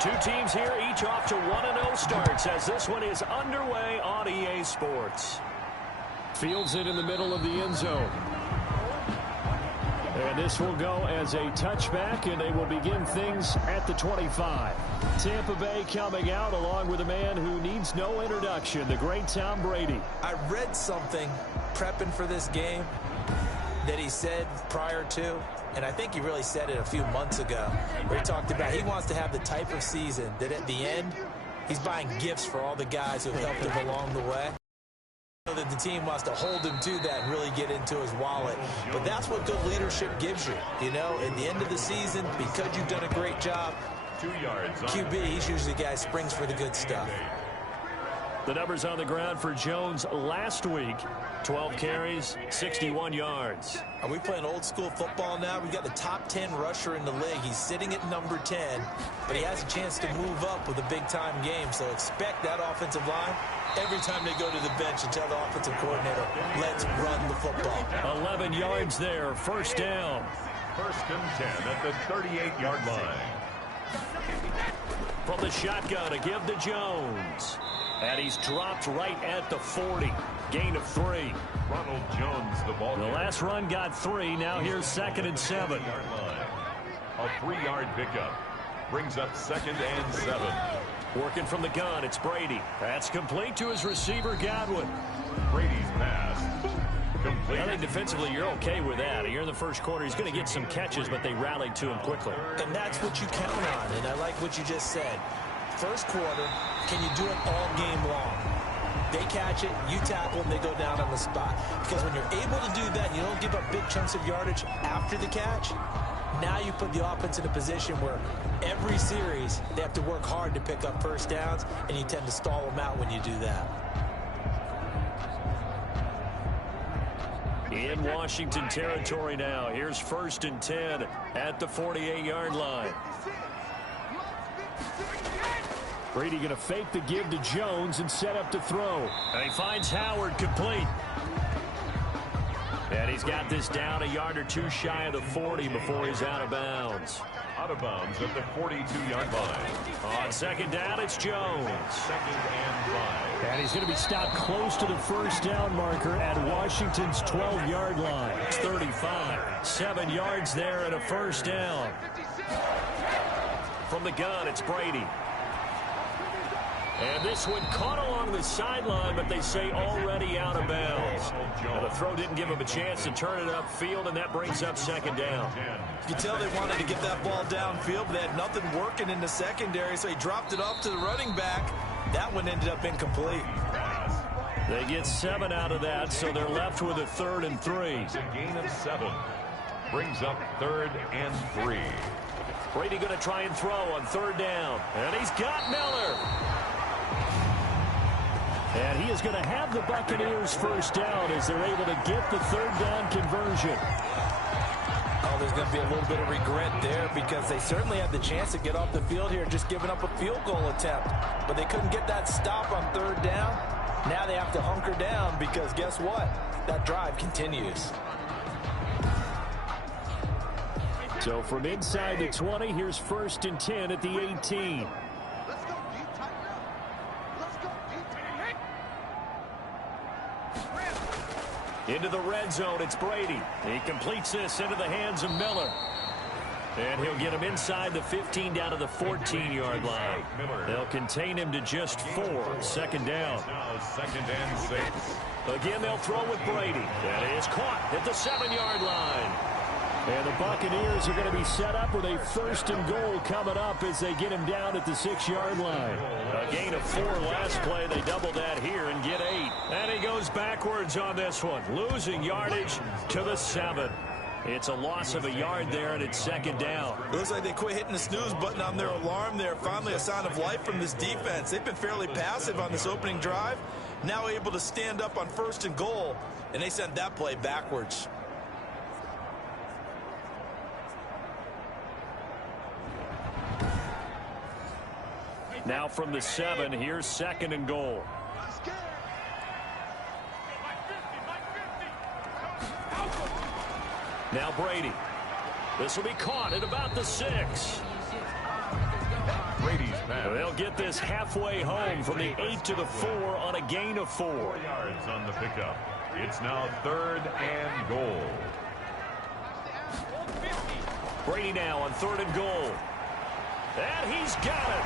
Two teams here, each off to 1-0 starts as this one is underway on EA Sports. Fields it in the middle of the end zone. And this will go as a touchback, and they will begin things at the 25. Tampa Bay coming out along with a man who needs no introduction, the great Tom Brady. I read something prepping for this game that he said prior to, and I think he really said it a few months ago, where he talked about he wants to have the type of season that at the end, he's buying gifts for all the guys who have helped him along the way. That the team wants to hold him to that and really get into his wallet. But that's what good leadership gives you. You know, at the end of the season, because you've done a great job, 2 yards. QB, he's usually the guy who springs for the good stuff. The numbers on the ground for Jones last week. 12 carries, 61 yards. Are we playing old school football now? We've got the top 10 rusher in the league. He's sitting at number 10, but he has a chance to move up with a big-time game. So expect that offensive line every time they go to the bench and tell the offensive coordinator, let's run the football. 11 yards there, first down. First and 10 at the 38-yard line. From the shotgun, a give to Jones. And he's dropped right at the 40. Gain of 3. Ronald Jones, the ball. The last run got 3. Now here's 2nd and 7. A 3-yard pickup. Brings up 2nd and 7. Working from the gun, it's Brady. That's complete to his receiver, Godwin. Brady's pass. Complete. I think defensively you're okay with that. Here in the first quarter, he's going to get some catches, but they rallied to him quickly. And that's what you count on, and I like what you just said. First quarter, can you do it all game long? They catch it, you tackle, and they go down on the spot. Because when you're able to do that, you don't give up big chunks of yardage after the catch. Now you put the offense in a position where every series they have to work hard to pick up first downs, and you tend to stall them out when you do that. In Washington territory now. Here's 1st and 10 at the 48-yard line. Brady going to fake the give to Jones and set up to throw. And he finds Howard complete. And he's got this down a yard or two shy of the 40 before he's out of bounds. Out of bounds at the 42-yard line. On 2nd down, it's Jones. 2nd and 5. And he's going to be stopped close to the first down marker at Washington's 12-yard line. It's 35. 7 yards there and a first down. From the gun, it's Brady. And this one caught along the sideline, but they say already out of bounds. And the throw didn't give him a chance to turn it upfield, and that brings up 2nd down. You can tell they wanted to get that ball downfield, but they had nothing working in the secondary, so he dropped it off to the running back. That one ended up incomplete. They get 7 out of that, so they're left with a 3rd and 3. It's a gain of 7. Brings up 3rd and 3. Brady going to try and throw on 3rd down. And he's got Miller. And he is going to have the Buccaneers first down as they're able to get the 3rd down conversion. Oh, there's going to be a little bit of regret there because they certainly had the chance to get off the field here, just giving up a field goal attempt. But they couldn't get that stop on 3rd down. Now they have to hunker down because guess what? That drive continues. So from inside the 20, here's 1st and 10 at the 18. Into the red zone, it's Brady. He completes this into the hands of Miller. And he'll get him inside the 15 down to the 14-yard line. They'll contain him to just 4. 2nd down. Now 2nd and 6. Again, they'll throw with Brady. That is caught at the 7-yard line. And the Buccaneers are going to be set up with a 1st and goal coming up as they get him down at the 6-yard line. A gain of 4 last play. They double that here and get 8. And he goes backwards on this one, losing yardage to the 7. It's a loss of a yard there, and it's 2nd down. It looks like they quit hitting the snooze button on their alarm there. Finally a sign of life from this defense. They've been fairly passive on this opening drive. Now able to stand up on 1st and goal, and they sent that play backwards. Now from the 7, here's 2nd and goal. Now Brady. This will be caught at about the 6. Brady's pass. They'll get this halfway home from the 8 to the 4 on a gain of 4. 4 yards on the pickup. It's now 3rd and goal. Brady now on 3rd and goal. And he's got it.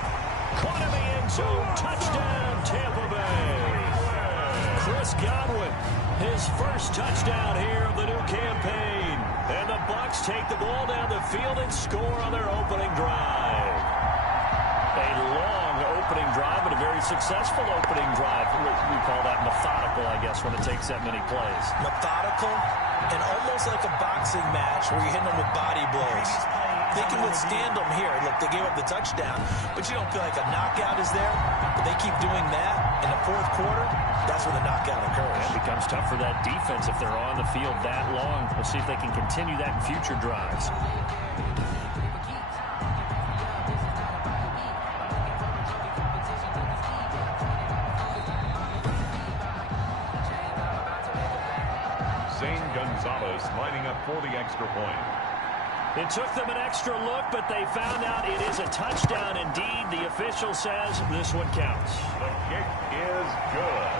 Caught in the end zone. Touchdown, Tampa Bay. Chris Godwin, his first touchdown here of the new campaign. And the Bucs take the ball down the field and score on their opening drive. A long opening drive, but a very successful opening drive. We call that methodical, I guess, when it takes that many plays. Methodical and almost like a boxing match where you're hitting them with body blows. They can withstand them here. Look, they gave up the touchdown, but you don't feel like a knockout is there. But they keep doing that in the 4th quarter. That's when the knockout occurs. It becomes tough for that defense if they're on the field that long. We'll see if they can continue that in future drives. Zane Gonzalez lining up for the extra point. It took them an extra look, but they found out it is a touchdown indeed. The official says this one counts. The kick is good.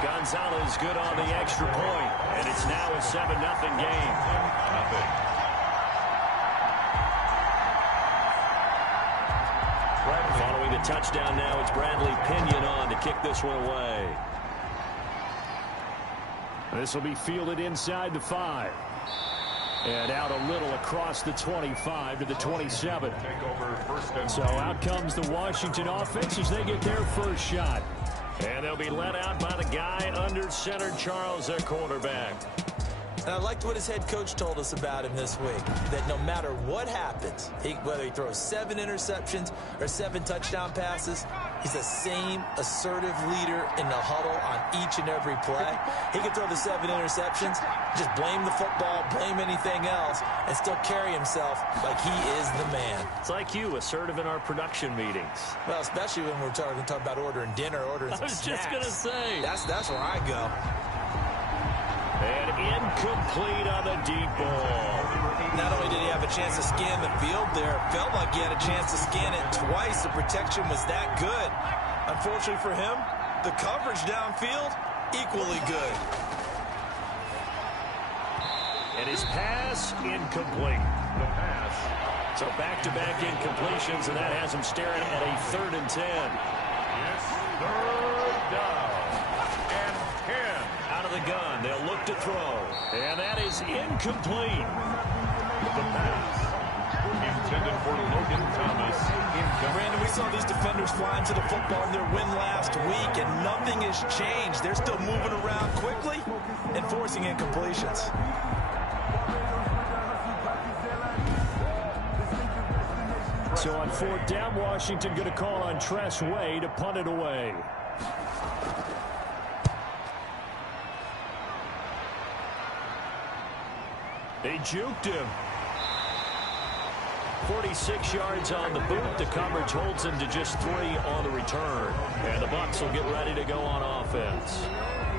Gonzalez good on the extra point, and it's now a 7-0 game. 7-0. Following the touchdown now, it's Bradley Pinion on to kick this one away. This will be fielded inside the 5. And out a little across the 25 to the 27. So out comes the Washington offense as they get their first shot. And they'll be let out by the guy under center, Charles, their quarterback. And I liked what his head coach told us about him this week, that no matter what happens, whether he throws 7 interceptions or 7 touchdown passes, he's the same assertive leader in the huddle on each and every play. He can throw the 7 interceptions, just blame the football, blame anything else, and still carry himself like he is the man. It's like you, assertive in our production meetings. Well, especially when we're talking about ordering dinner, ordering some snacks. I was just going to say. That's where I go. And incomplete on the deep ball. Not only did he have a chance to scan the field there, it felt like he had a chance to scan it twice. The protection was that good. Unfortunately for him, the coverage downfield, equally good. And his pass, incomplete. The pass. So back-to-back incompletions, and that has him staring at a 3rd and 10. It's 3rd down and 10. Out of the gun, they'll look to throw. And that is incomplete. The pass intended for Logan Thomas. Brandon, we saw these defenders fly into the football in their win last week, and nothing has changed. They're still moving around quickly and forcing incompletions. So on 4th down, Washington going to call on Tress Way to punt it away. They juked him. 46 yards on the boot. The coverage holds him to just 3 on the return. And the Bucs will get ready to go on offense.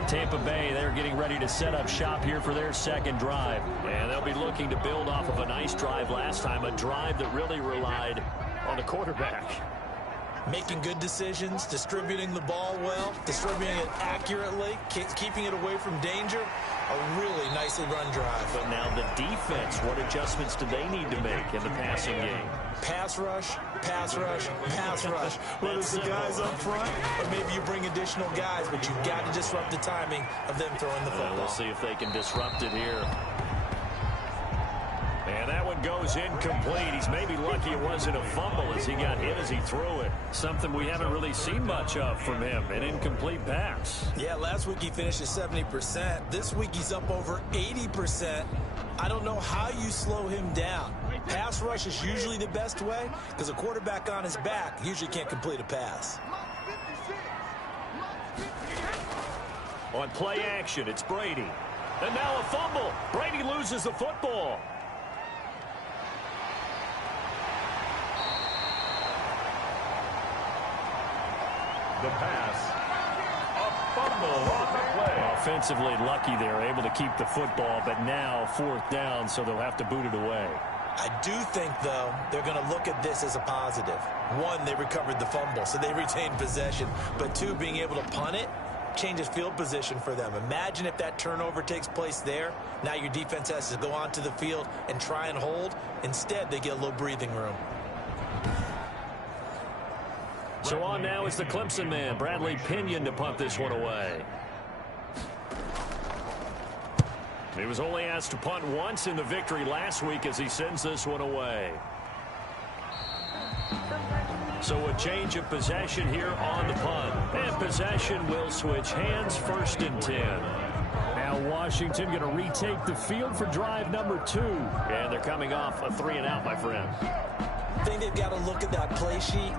Tampa Bay, they're getting ready to set up shop here for their 2nd drive. And they'll be looking to build off of a nice drive last time, a drive that really relied on the quarterback. Making good decisions, distributing the ball well, distributing it accurately, keeping it away from danger. A really nicely run drive. But now the defense, what adjustments do they need to make in the passing game? Pass rush, pass rush, pass rush. Whether it's the guys up front or maybe you bring additional guys, but you've got to disrupt the timing of them throwing the football. We'll see if they can disrupt it here. And that one goes incomplete. He's maybe lucky it wasn't a fumble as he got hit as he threw it. Something we haven't really seen much of from him, an incomplete pass. Yeah, last week he finished at 70%. This week he's up over 80%. I don't know how you slow him down. Pass rush is usually the best way because a quarterback on his back usually can't complete a pass. On play action, it's Brady. And now a fumble. Brady loses the football. The pass. A fumble on the play. Offensively lucky they're able to keep the football, but now 4th down, so they'll have to boot it away. I do think, though, they're going to look at this as a positive. One, they recovered the fumble, so they retained possession. But two, being able to punt it changes field position for them. Imagine if that turnover takes place there. Now your defense has to go onto the field and try and hold. Instead, they get a little breathing room. So on now is the Clemson man, Bradley Pinion, to punt this one away. He was only asked to punt once in the victory last week as he sends this one away. So a change of possession here on the punt. And possession will switch hands, 1st and 10. Now Washington going to retake the field for drive number 2. And they're coming off a 3-and-out, my friend. I think they've got to look at that play sheet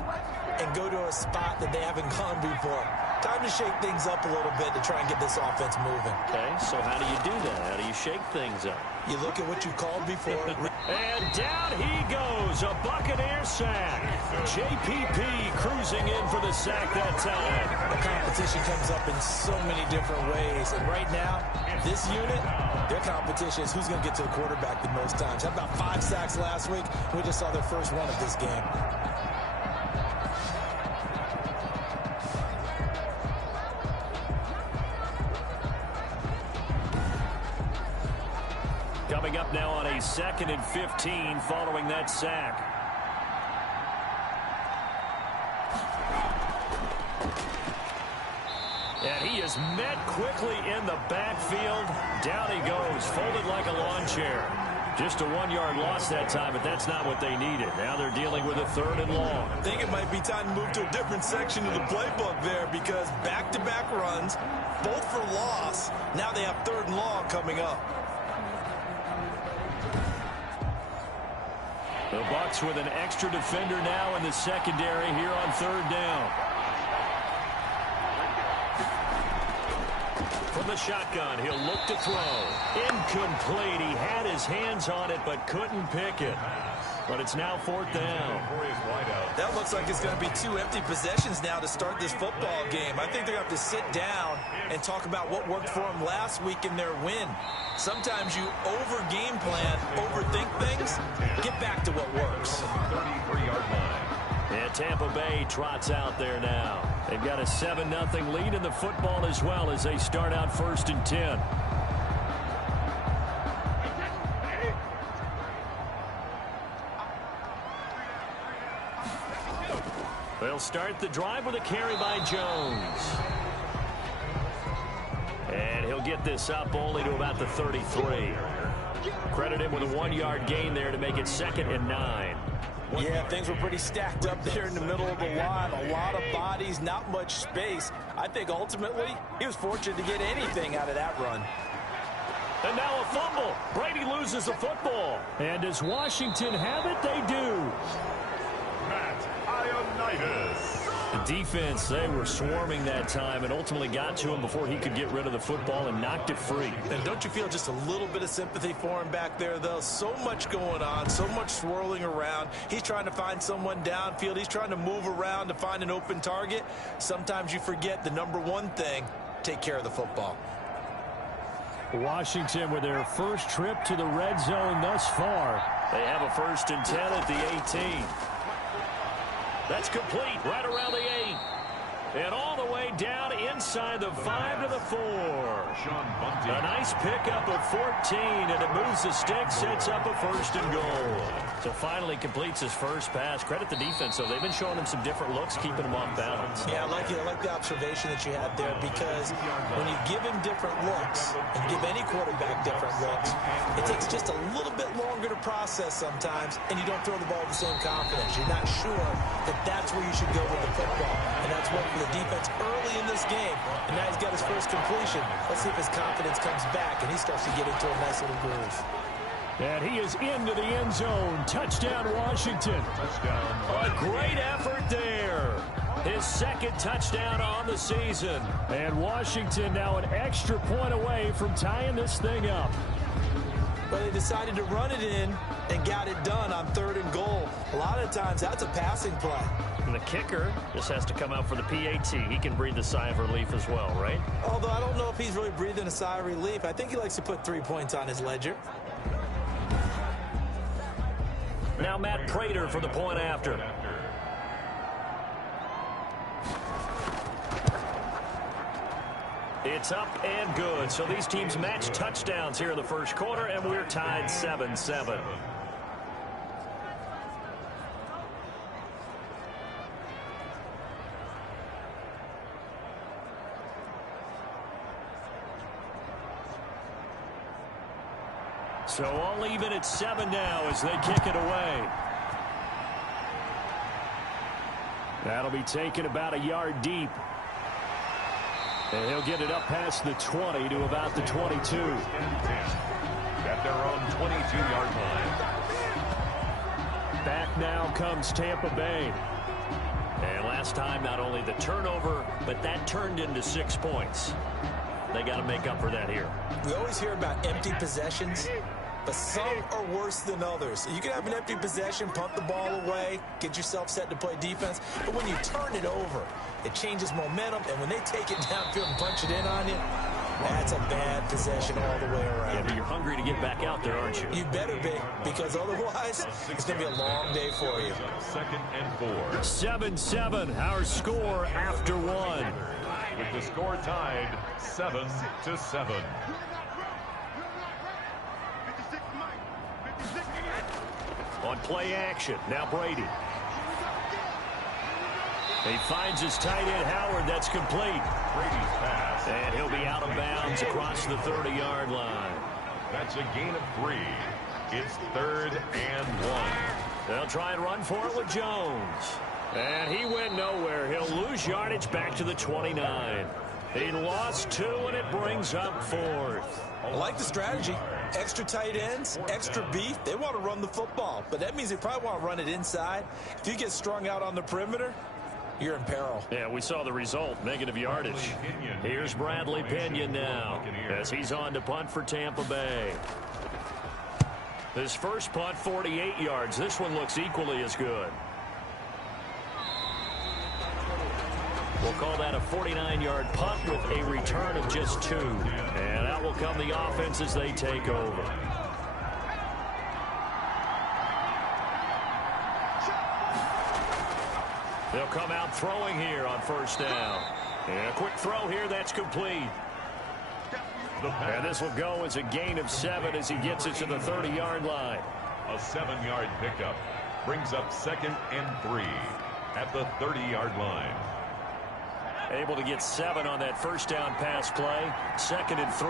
and go to a spot that they haven't gone before. Time to shake things up a little bit to try and get this offense moving. Okay, so how do you do that? How do you shake things up? You look at what you called before. And down he goes, a Buccaneer sack. JPP cruising in for the sack that time. The competition comes up in so many different ways. And right now, this unit, their competition is who's going to get to the quarterback the most times. How about 5 sacks last week? We just saw their first one of this game. Coming up now on a 2nd and 15 following that sack. And he is met quickly in the backfield. Down he goes, folded like a lawn chair. Just a 1-yard loss that time, but that's not what they needed. Now they're dealing with a 3rd and long. I think it might be time to move to a different section of the playbook there because back-to-back runs, both for loss. Now they have 3rd and long coming up. The Bucs with an extra defender now in the secondary here on 3rd down. From the shotgun, he'll look to throw. Incomplete. He had his hands on it, but couldn't pick it. But it's now 4th down. That looks like it's going to be 2 empty possessions now to start this football game. I think they're going to have to sit down and talk about what worked for them last week in their win. Sometimes you over-game plan, overthink things. Get back to what works. 33-yard line. And Tampa Bay trots out there now. They've got a 7-0 lead in the football as well as they start out 1st and 10. They'll start the drive with a carry by Jones. And he'll get this up only to about the 33. Credit him with a 1-yard gain there to make it 2nd and 9. Yeah, things were pretty stacked up there in the middle of the line. A lot of bodies, not much space. I think ultimately he was fortunate to get anything out of that run. And now a fumble. Brady loses the football. And does Washington have it? They do. Matt Ioannidis. The defense, they were swarming that time and ultimately got to him before he could get rid of the football and knocked it free. And don't you feel just a little bit of sympathy for him back there, though? So much going on, so much swirling around. He's trying to find someone downfield. He's trying to move around to find an open target. Sometimes you forget the number one thing, take care of the football. Washington with their first trip to the red zone thus far. They have a 1st and 10 at the 18. That's complete right around the 8. And all the way down inside the 5 to the 4. A nice pickup of 14, and it moves the stick, sets up a 1st and goal. So finally completes his first pass. Credit the defense, though. They've been showing him some different looks, keeping him off balance. Yeah, I like the observation that you had there, because when you give him different looks and give any quarterback different looks, it takes just a little bit longer to process sometimes, and you don't throw the ball with the same confidence. You're not sure that that's where you should go with the football, and that's what the defense early in this game, and now he's got his first completion. Let's see if his confidence comes back and he starts to get into a nice little groove. And he is into the end zone. Touchdown, Washington. A great effort there. His 2nd touchdown on the season. And Washington now an extra point away from tying this thing up. But they decided to run it in and got it done on 3rd and goal. A lot of times that's a passing play. And the kicker just has to come out for the PAT. He can breathe a sigh of relief as well, right? Although I don't know if he's really breathing a sigh of relief. I think he likes to put 3 points on his ledger. Now Matt Prater for the point after. It's up and good. So these teams match touchdowns here in the first quarter, and we're tied 7-7. So all even at 7 now as they kick it away. That'll be taken about a yard deep. And he'll get it up past the 20 to about the 22. At their own 22-yard line. Back now comes Tampa Bay. And last time, not only the turnover, but that turned into 6 points. They got to make up for that here. We always hear about empty possessions, but some are worse than others. You can have an empty possession, punt the ball away, get yourself set to play defense, but when you turn it over, it changes momentum, and when they take it downfield and punch it in on you, that's a bad possession all the way around. Yeah, but you're hungry to get back out there, aren't you? You better be, because otherwise, it's going to be a long day for you. 2nd and 4. 7-7, our score after 1. With the score tied 7-7. On play action, now Brady. He finds his tight end, Howard. That's complete. Brady's pass. And he'll be out of bounds across the 30-yard line. That's a gain of 3. It's 3rd and 1. They'll try and run for it with Jones. And he went nowhere. He'll lose yardage back to the 29. He lost 2, and it brings up 4th. I like the strategy. Extra tight ends, extra beef. They want to run the football, but that means they probably want to run it inside. If you get strung out on the perimeter, you're in peril. Yeah, we saw the result, negative yardage. Here's Bradley Pinion now as he's on to punt for Tampa Bay. His first punt, 48 yards. This one looks equally as good. We'll call that a 49-yard punt with a return of just 2. And out will come the offense as they take over. They'll come out throwing here on first down. And a quick throw here, that's complete. And this will go as a gain of 7 as he gets it to the 30-yard line. A 7-yard pickup brings up 2nd and 3 at the 30-yard line. Able to get 7 on that first down pass play. 2nd and 3.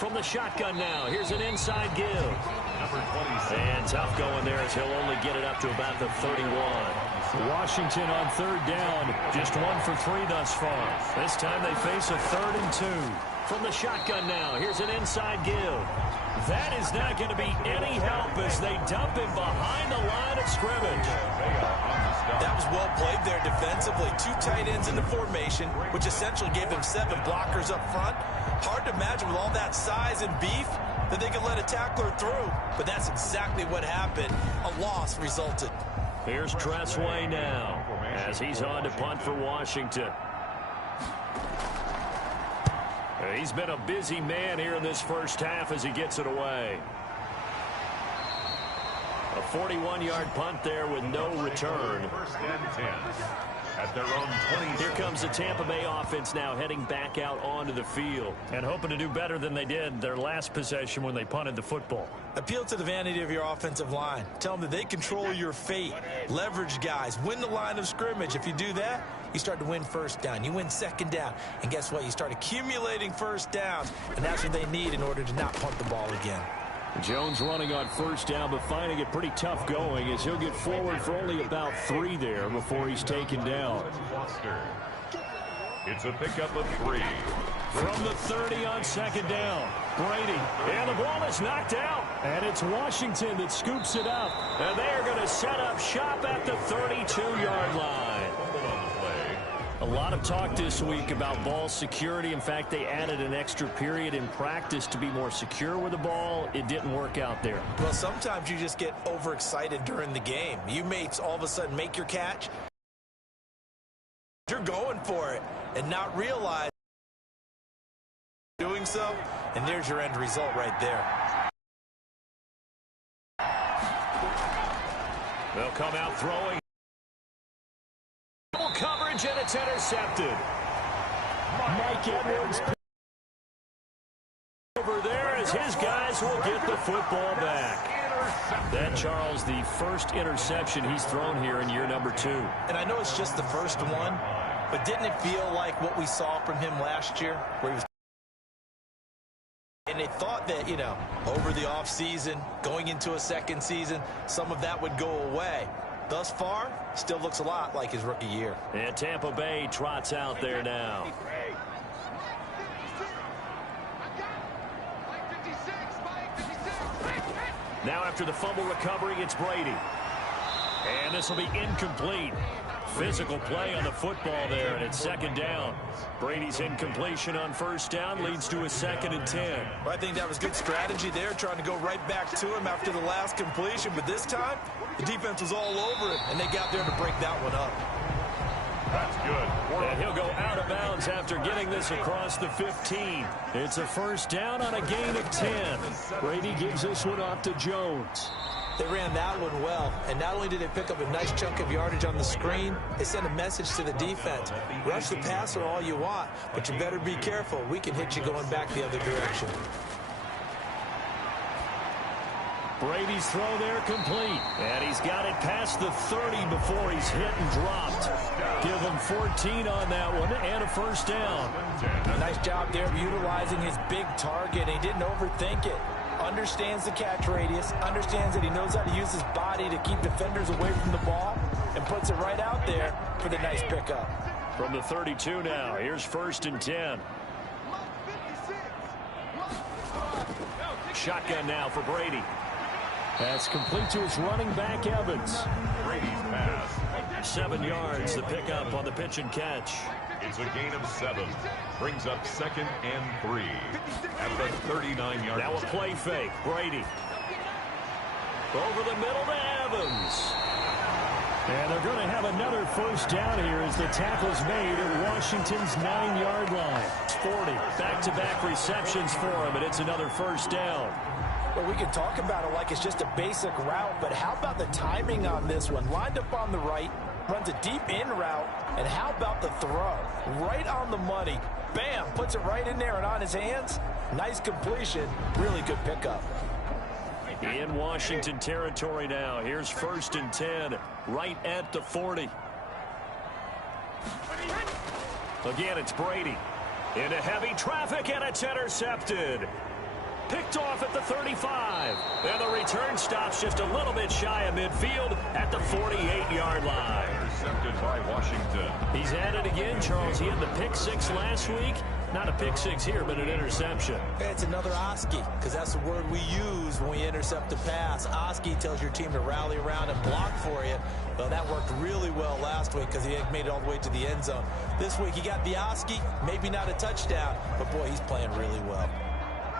From the shotgun now, here's an inside give. Number 26. And tough going there as he'll only get it up to about the 31. Washington on 3rd down. Just 1 for 3 thus far. This time they face a 3rd and 2. From the shotgun now, here's an inside give. That is not going to be any help as they dump him behind the line of scrimmage. That was well played there defensively. 2 tight ends in the formation, which essentially gave them 7 blockers up front. Hard to imagine with all that size and beef that they could let a tackler through. But that's exactly what happened. A loss resulted. Here's Tressway now as he's on to punt for Washington. He's been a busy man here in this first half as he gets it away. A 41-yard punt there with no return. 1st and 10 at their own 20. Here comes the Tampa Bay offense now heading back out onto the field and hoping to do better than they did their last possession when they punted the football. Appeal to the vanity of your offensive line. Tell them that they control your fate. Leverage guys. Win the line of scrimmage. If you do that, you start to win first down. You win second down. And guess what? You start accumulating first downs. And that's what they need in order to not punt the ball again. Jones running on first down, but finding it pretty tough going as he'll get forward for only about 3 there before he's taken down. It's a pickup of 3. From the 30 on second down, Brady. And the ball is knocked out. And it's Washington that scoops it up. And they are going to set up shop at the 32-yard line. A lot of talk this week about ball security. In fact, they added an extra period in practice to be more secure with the ball. It didn't work out there. Well, sometimes you just get overexcited during the game. You may all of a sudden make your catch. You're going for it and not realize doing so, and there's your end result right there. They'll come out throwing. Double coverage, and it's intercepted. Mike Edwards over there as his guys will get the football back. That, Charles, the first interception he's thrown here in year number 2. And I know it's just the first one, but didn't it feel like what we saw from him last year, where he was... And they thought that, you know, over the offseason, going into a second season, some of that would go away. Thus far, still looks a lot like his rookie year. And Tampa Bay trots out there now. Now after the fumble recovery, it's Brady. And this will be incomplete. Physical play on the football there, and it's second down. Brady's incompletion on first down leads to a 2nd and 10. Well, I think that was good strategy there, trying to go right back to him after the last completion. But this time, the defense was all over him, and they got there to break that one up. That's good. And he'll go out of bounds after getting this across the 15. It's a first down on a gain of 10. Brady gives this one off to Jones. They ran that one well, and not only did they pick up a nice chunk of yardage on the screen, they sent a message to the defense. Rush the passer all you want, but you better be careful. We can hit you going back the other direction. Brady's throw there complete, and he's got it past the 30 before he's hit and dropped. Give him 14 on that one and a first down. Nice job there of utilizing his big target. He didn't overthink it. Understands the catch radius, understands that he knows how to use his body to keep defenders away from the ball, and puts it right out there for the nice pickup. From the 32 now, here's 1st and 10. Shotgun now for Brady. That's complete to his running back, Evans. Brady's pass. 7 yards, the pickup on the pitch and catch. It's a gain of 7. Brings up 2nd and 3 at the 39-yard line. Now a play fake. Brady. Over the middle to Evans. And they're going to have another first down here as the tackle's made at Washington's 9-yard line. It's 40. Back-to-back receptions for him, and it's another first down. Well, we can talk about it like it's just a basic route, but how about the timing on this one? Lined up on the right, runs a deep in route, and how about the throw? Right on the money. Bam, puts it right in there and on his hands. Nice completion, really good pickup. In Washington territory now. Here's 1st and 10, right at the 40. Again, it's Brady. Into heavy traffic, and it's intercepted. Picked off at the 35. And the return stops just a little bit shy of midfield at the 48-yard line. Intercepted by Washington. He's at it again, Charles. He had the pick 6 last week. Not a pick 6 here, but an interception. It's another Oski, because that's the word we use when we intercept a pass. Oski tells your team to rally around and block for you. Well, that worked really well last week because he made it all the way to the end zone. This week he got the Oski, maybe not a touchdown, but boy, he's playing really well.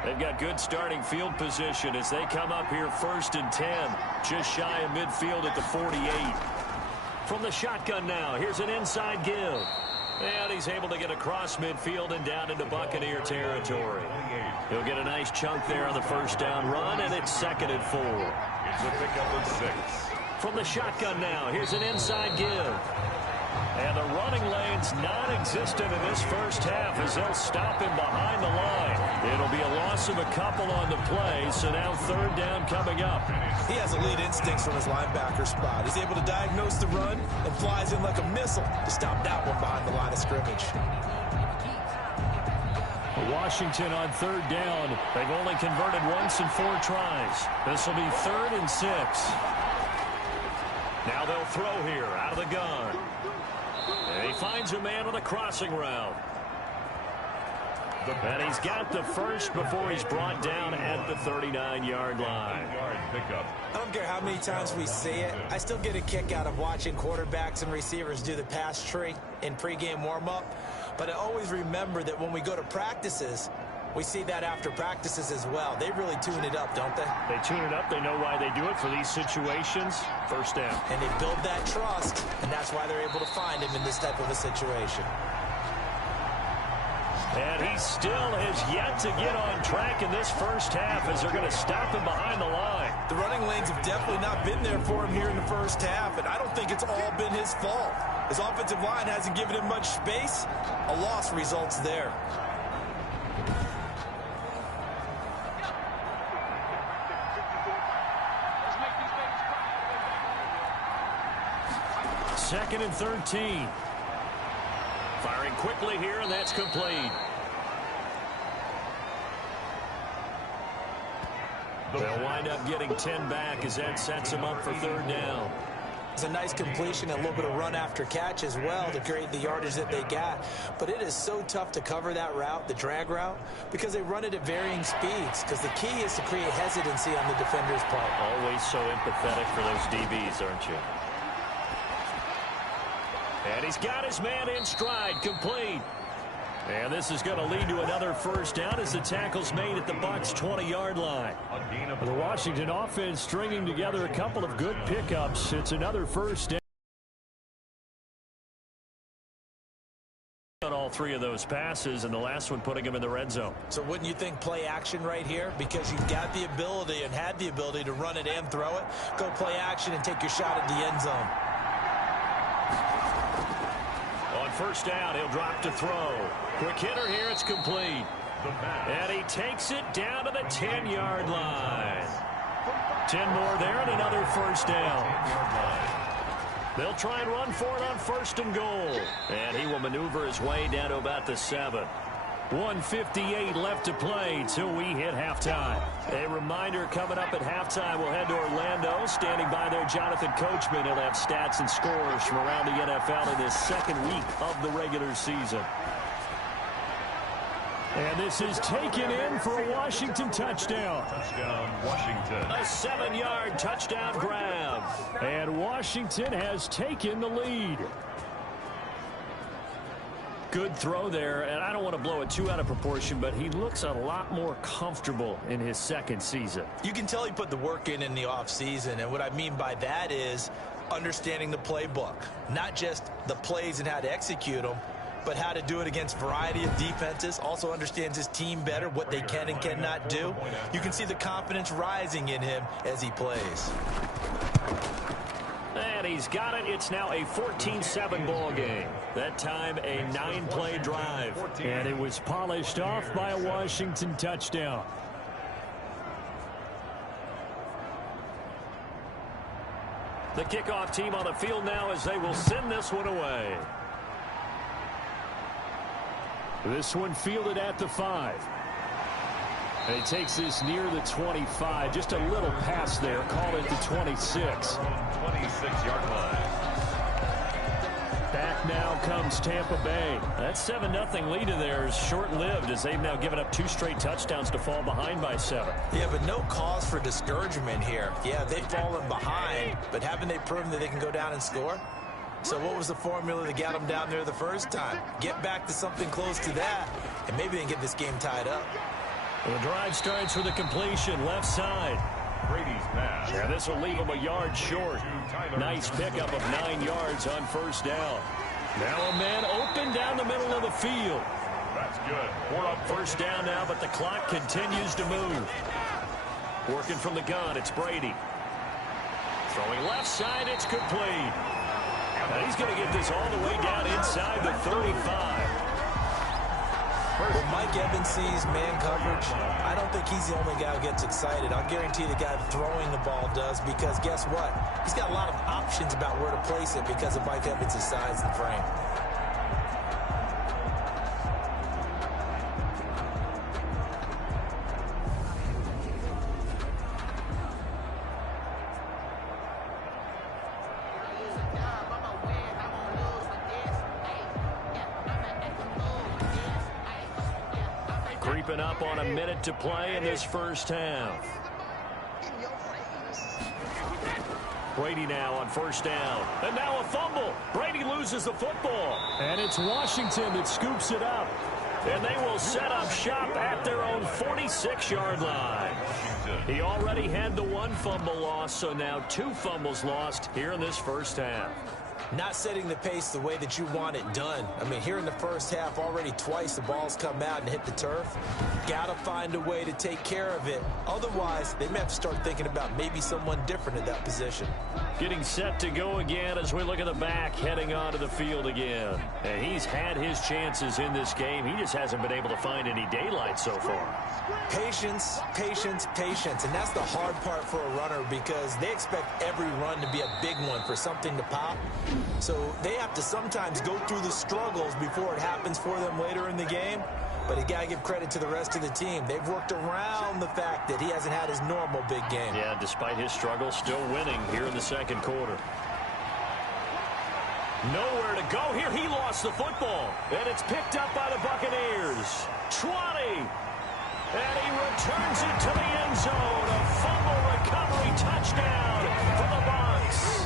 They've got good starting field position as they come up here 1st and 10, just shy of midfield at the 48. From the shotgun now, here's an inside give. And he's able to get across midfield and down into Buccaneer territory. He'll get a nice chunk there on the first down run, and it's 2nd and 4. It's a pickup of 6. From the shotgun now, here's an inside give. And the running lane's non-existent in this first half as they'll stop him behind the line. It'll be a loss of a couple on the play, so now 3rd down coming up. He has elite instincts from his linebacker spot. He's able to diagnose the run and flies in like a missile to stop that one behind the line of scrimmage. Washington on 3rd down. They've only converted once in 4 tries. This will be 3rd and 6. Now they'll throw here out of the gun. And he finds a man on the crossing route. And he's got the first before he's brought down at the 39-yard line. I don't care how many times we see it. I still get a kick out of watching quarterbacks and receivers do the pass tree in pregame warm-up. But I always remember that when we go to practices, we see that after practices as well. They really tune it up, don't they? They tune it up. They know why they do it for these situations. First down. And they build that trust, and that's why they're able to find him in this type of a situation. And he still has yet to get on track in this first half as they're going to stop him behind the line. The running lanes have definitely not been there for him here in the first half, and I don't think it's all been his fault. His offensive line hasn't given him much space. A loss results there. Second and 13. Firing quickly here, and that's complete. They'll wind up getting 10 back as that sets them up for third down. It's a nice completion and a little bit of run after catch as well to create the yardage that they got. But it is so tough to cover that route, the drag route, because they run it at varying speeds. Because the key is to create hesitancy on the defender's part. Always so empathetic for those DBs, aren't you? And he's got his man in stride, complete. And this is going to lead to another first down as the tackle's made at the Bucs' 20-yard line. The Washington offense stringing together a couple of good pickups. It's another first down. On all three of those passes, and the last one putting him in the red zone. So wouldn't you think play action right here? Because you've got the ability and had the ability to run it and throw it. Go play action and take your shot at the end zone. On first down, he'll drop to throw. Quick hitter here, it's complete. And he takes it down to the 10-yard line. 10 more there and another first down. They'll try and run for it on first and goal. And he will maneuver his way down to about the 7. 1:58 left to play till we hit halftime. A reminder coming up at halftime, we'll head to Orlando. Standing by there, Jonathan Coachman. He'll have stats and scores from around the NFL in this second week of the regular season. And this is taken in for a Washington touchdown. Touchdown, Washington. A 7-yard touchdown grab. And Washington has taken the lead. Good throw there, and I don't want to blow it too out of proportion, but he looks a lot more comfortable in his second season. You can tell he put the work in the offseason, and what I mean by that is understanding the playbook. Not just the plays and how to execute them, but how to do it against a variety of defenses. Also understands his team better, what they can and cannot do. You can see the confidence rising in him as he plays. And he's got it. It's now a 14-7 ball game. That time a 9-play drive. And it was polished off by a Washington touchdown. The kickoff team on the field now as they will send this one away. This one fielded at the 5. And he takes this near the 25. Just a little pass there. Call it the 26. 26-yard line. Back now comes Tampa Bay. That 7-0 lead in there is short-lived as they've now given up 2 straight touchdowns to fall behind by 7. Yeah, but no cause for discouragement here. Yeah, they've fallen behind, but haven't they proven that they can go down and score? So what was the formula that got them down there the first time? Get back to something close to that, and maybe they can get this game tied up. Well, the drive starts with a completion left side. Brady's pass. Yeah, this will leave him a yard short. Nice pickup of 9 yards on first down. Now a man open down the middle of the field. That's good. We're up first down now, but the clock continues to move. Working from the gun, it's Brady. Throwing left side, it's complete. And he's going to get this all the way down inside the 35. When Mike Evans sees man coverage, I don't think he's the only guy who gets excited. I'll guarantee the guy throwing the ball does, because guess what? He's got a lot of options about where to place it because of Mike Evans' size and frame. Creeping up on a minute to play in this first half. Brady now on first down. And now a fumble. Brady loses the football. And it's Washington that scoops it up. And they will set up shop at their own 46-yard line. He already had the 1 fumble loss, so now 2 fumbles lost here in this first half. Not setting the pace the way that you want it done. I mean, here in the first half, already twice the ball's come out and hit the turf. Got to find a way to take care of it. Otherwise, they may have to start thinking about maybe someone different at that position. Getting set to go again as we look at the back, heading onto the field again. And he's had his chances in this game. He just hasn't been able to find any daylight so far. Patience, patience, patience. And that's the hard part for a runner because they expect every run to be a big one for something to pop. So they have to sometimes go through the struggles before it happens for them later in the game. But you got to give credit to the rest of the team. They've worked around the fact that he hasn't had his normal big game. Yeah, despite his struggles, still winning here in the second quarter. Nowhere to go here. He lost the football. And it's picked up by the Buccaneers. 20. And he returns it to the end zone. A fumble recovery touchdown for the Bucs.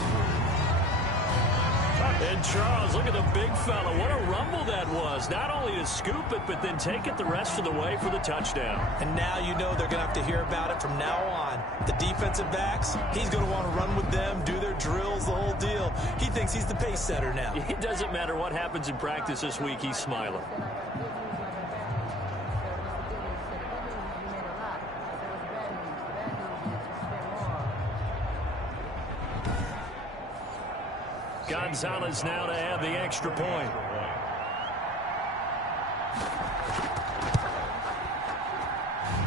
And Charles, look at the big fella. What a rumble that was. Not only to scoop it, but then take it the rest of the way for the touchdown. And now you know they're going to have to hear about it from now on. The defensive backs, he's going to want to run with them, do their drills, the whole deal. He thinks he's the pace setter now. It doesn't matter what happens in practice this week. He's smiling. Gonzalez now to add the extra point.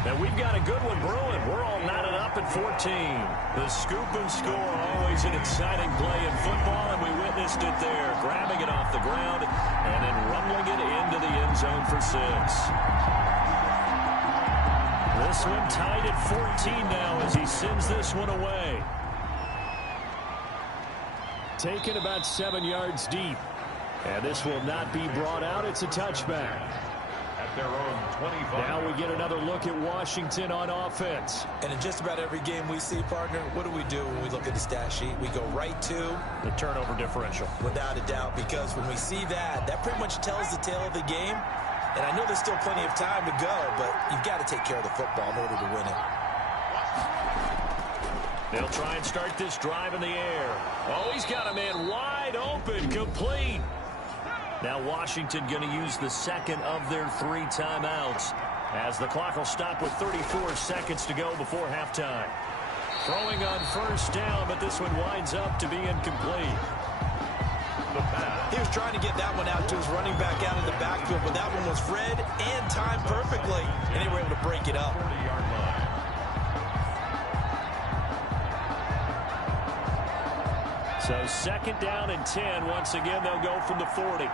And we've got a good one brewing. We're all knotted up at 14. The scoop and score, always an exciting play in football, and we witnessed it there. Grabbing it off the ground and then rumbling it into the end zone for 6. This one tied at 14 now as he sends this one away. Taken about 7 yards deep. And this will not be brought out. It's a touchback. At their own 25. Now we get another look at Washington on offense. And in just about every game we see, partner, what do we do when we look at the stat sheet? We go right to the turnover differential. Without a doubt, because when we see that, that pretty much tells the tale of the game. And I know there's still plenty of time to go, but you've got to take care of the football in order to win it. They'll try and start this drive in the air. Oh, he's got a man wide open, complete. Now Washington going to use the second of their 3 timeouts as the clock will stop with 34 seconds to go before halftime. Throwing on first down, but this one winds up to be incomplete. He was trying to get that one out to his running back out of the backfield, but that one was read and timed perfectly, and they were able to break it up. 40-yard line. So second down and 10. Once again, they'll go from the 40.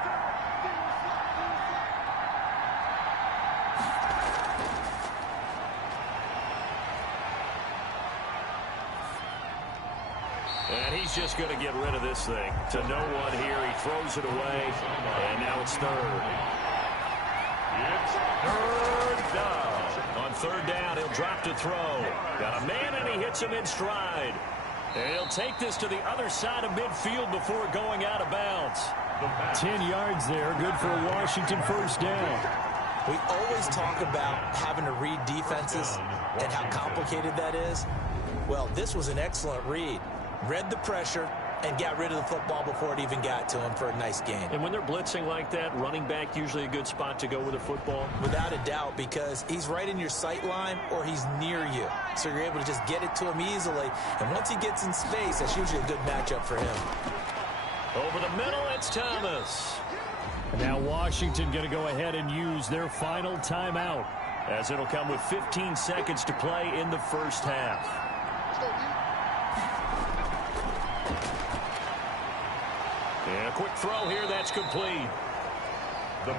And he's just going to get rid of this thing. To no one here. He throws it away. And now it's third. It's third down. On third down, he'll drop to throw. Got a man, and he hits him in stride. And he'll take this to the other side of midfield before going out of bounds. 10 yards there. Good for a Washington first down. We always talk about having to read defenses and how complicated that is. Well, this was an excellent read. Read the pressure and got rid of the football before it even got to him for a nice gain. And when they're blitzing like that, running back usually a good spot to go with the football? Without a doubt, because he's right in your sight line or he's near you. So you're able to just get it to him easily. And once he gets in space, that's usually a good matchup for him. Over the middle, it's Thomas. And now Washington going to go ahead and use their final timeout, as it'll come with 15 seconds to play in the first half. And a quick throw here, that's complete.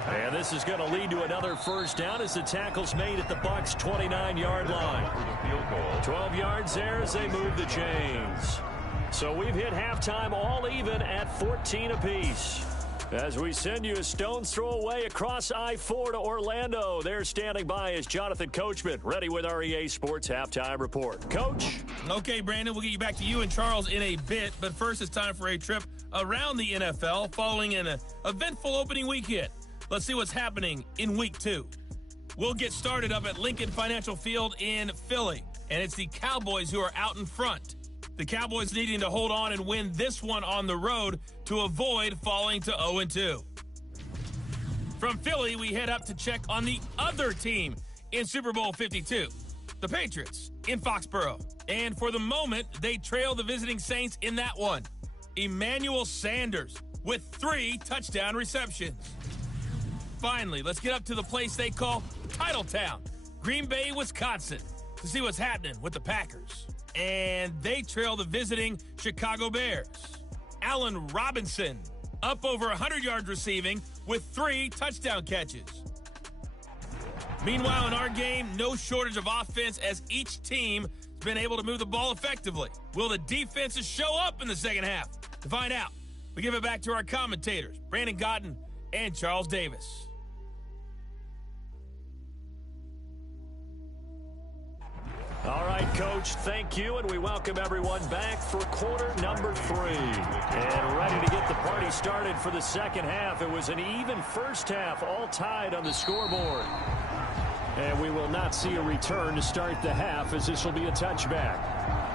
And this is going to lead to another first down as the tackle's made at the Bucs' 29-yard line. 12 yards there as they move the chains. So we've hit halftime all even at 14 apiece. As we send you a stone's throw away across I-4 to Orlando. There standing by is Jonathan Coachman, ready with our EA Sports Halftime Report. Coach? Okay, Brandon, we'll get you back to you and Charles in a bit. But first, it's time for a trip around the NFL following an eventful opening weekend. Let's see what's happening in Week 2. We'll get started up at Lincoln Financial Field in Philly. And it's the Cowboys who are out in front. The Cowboys needing to hold on and win this one on the road to avoid falling to 0-2. From Philly, we head up to check on the other team in Super Bowl 52, the Patriots in Foxborough. And for the moment, they trail the visiting Saints in that one. Emmanuel Sanders with 3 touchdown receptions. Finally, let's get up to the place they call Titletown, Green Bay, Wisconsin, to see what's happening with the Packers. And they trail the visiting Chicago Bears. Allen Robinson up over 100 yards receiving with 3 touchdown catches. Meanwhile, in our game, no shortage of offense as each team has been able to move the ball effectively. Will the defenses show up in the second half? To find out, we give it back to our commentators, Brandon Gotten and Charles Davis. All right, Coach, thank you, and we welcome everyone back for quarter number 3. And ready to get the party started for the second half. It was an even first half, all tied on the scoreboard. And we will not see a return to start the half, as this will be a touchback.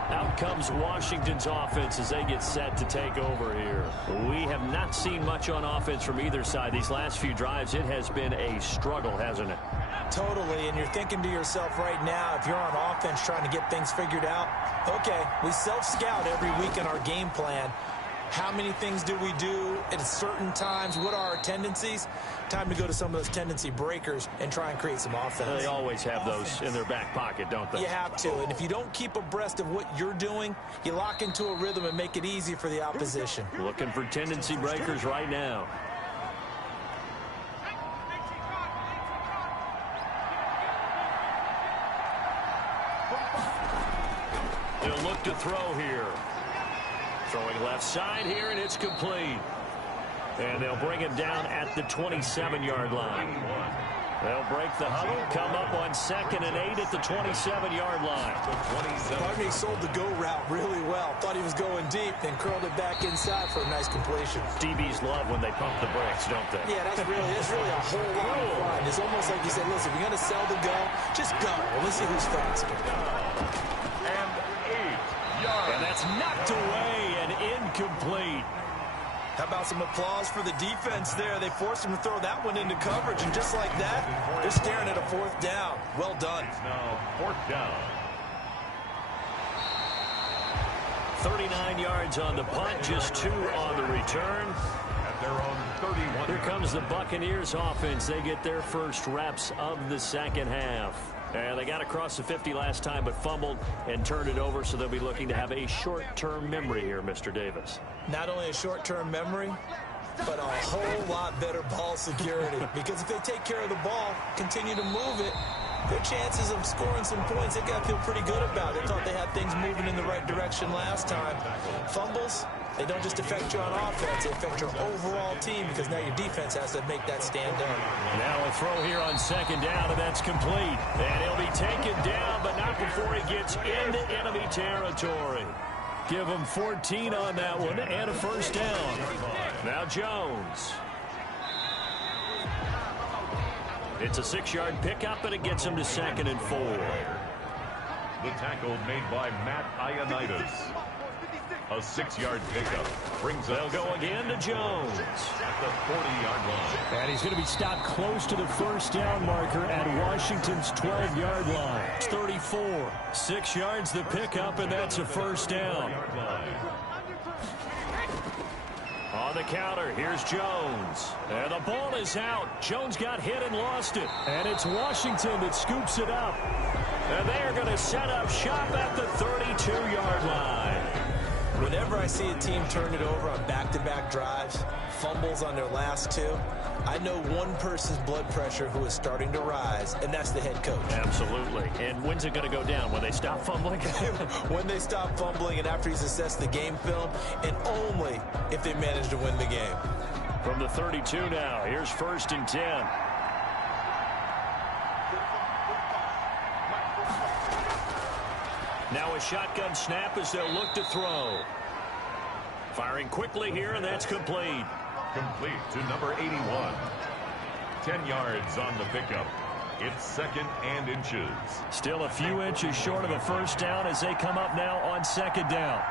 Out comes Washington's offense as they get set to take over here. We have not seen much on offense from either side. These last few drives, it has been a struggle, hasn't it? Totally, and you're thinking to yourself right now, if you're on offense trying to get things figured out, okay, we self-scout every week in our game plan. How many things do we do at certain times? What are our tendencies? Time to go to some of those tendency breakers and try and create some offense. They always have those in their back pocket, don't they? You have to, and if you don't keep abreast of what you're doing, you lock into a rhythm and make it easy for the opposition. Looking for tendency breakers right now. They'll look to throw here. Throwing left side here, and it's complete. And they'll bring him down at the 27-yard line. They'll break the huddle, come up on 2nd and 8 at the 27-yard line. Pardon me, sold the go route really well. Thought he was going deep, then curled it back inside for a nice completion. DBs love when they pump the brakes, don't they? Yeah, that's really a whole lot of fun. It's almost like you said, listen, if you're going to sell the go, just go. And let's see who's faster. And 8 yards. And that's knocked away and incomplete. How about some applause for the defense there? They forced him to throw that one into coverage, and just like that, they're staring at a 4th down. Well done. It's now 4th down. 39 yards on the punt, just 2 on the return. At their own 31. Here comes the Buccaneers offense. They get their first reps of the second half. And they got across the 50 last time, but fumbled and turned it over, so they'll be looking to have a short-term memory here, Mr. Davis. Not only a short-term memory, but a whole lot better ball security. Because if they take care of the ball, continue to move it, their chances of scoring some points, they got to feel pretty good about it. They thought they had things moving in the right direction last time. Fumbles, they don't just affect you on offense, they affect your overall team, because now your defense has to make that stand up. Now a throw here on 2nd down, and that's complete. And he'll be taken down, but not before he gets into enemy territory. Give him 14 on that one, and a first down. Now Jones. It's a 6-yard pickup, and it gets him to 2nd and 4. The tackle made by Matt Ioannidis. A 6-yard pickup brings They'll up. go again to Jones. At the 40-yard line. And he's going to be stopped close to the first down marker at Washington's 12-yard line. It's 34. 6 yards the pickup, and that's a first down. On the counter, here's Jones. And the ball is out. Jones got hit and lost it. And it's Washington that scoops it up. And they are going to set up shop at the 32-yard line. Whenever I see a team turn it over on back-to-back drives, fumbles on their last 2, I know one person's blood pressure who is starting to rise, and that's the head coach. Absolutely. And when's it going to go down? When they stop fumbling? When they stop fumbling and after he's assessed the game film, and only if they manage to win the game. From the 32 now, here's 1st and 10. Now a shotgun snap as they'll look to throw. Firing quickly here, and that's complete. Complete to number 81. 10 yards on the pickup. It's 2nd and inches. Still a few inches short of a first down as they come up now on 2nd down.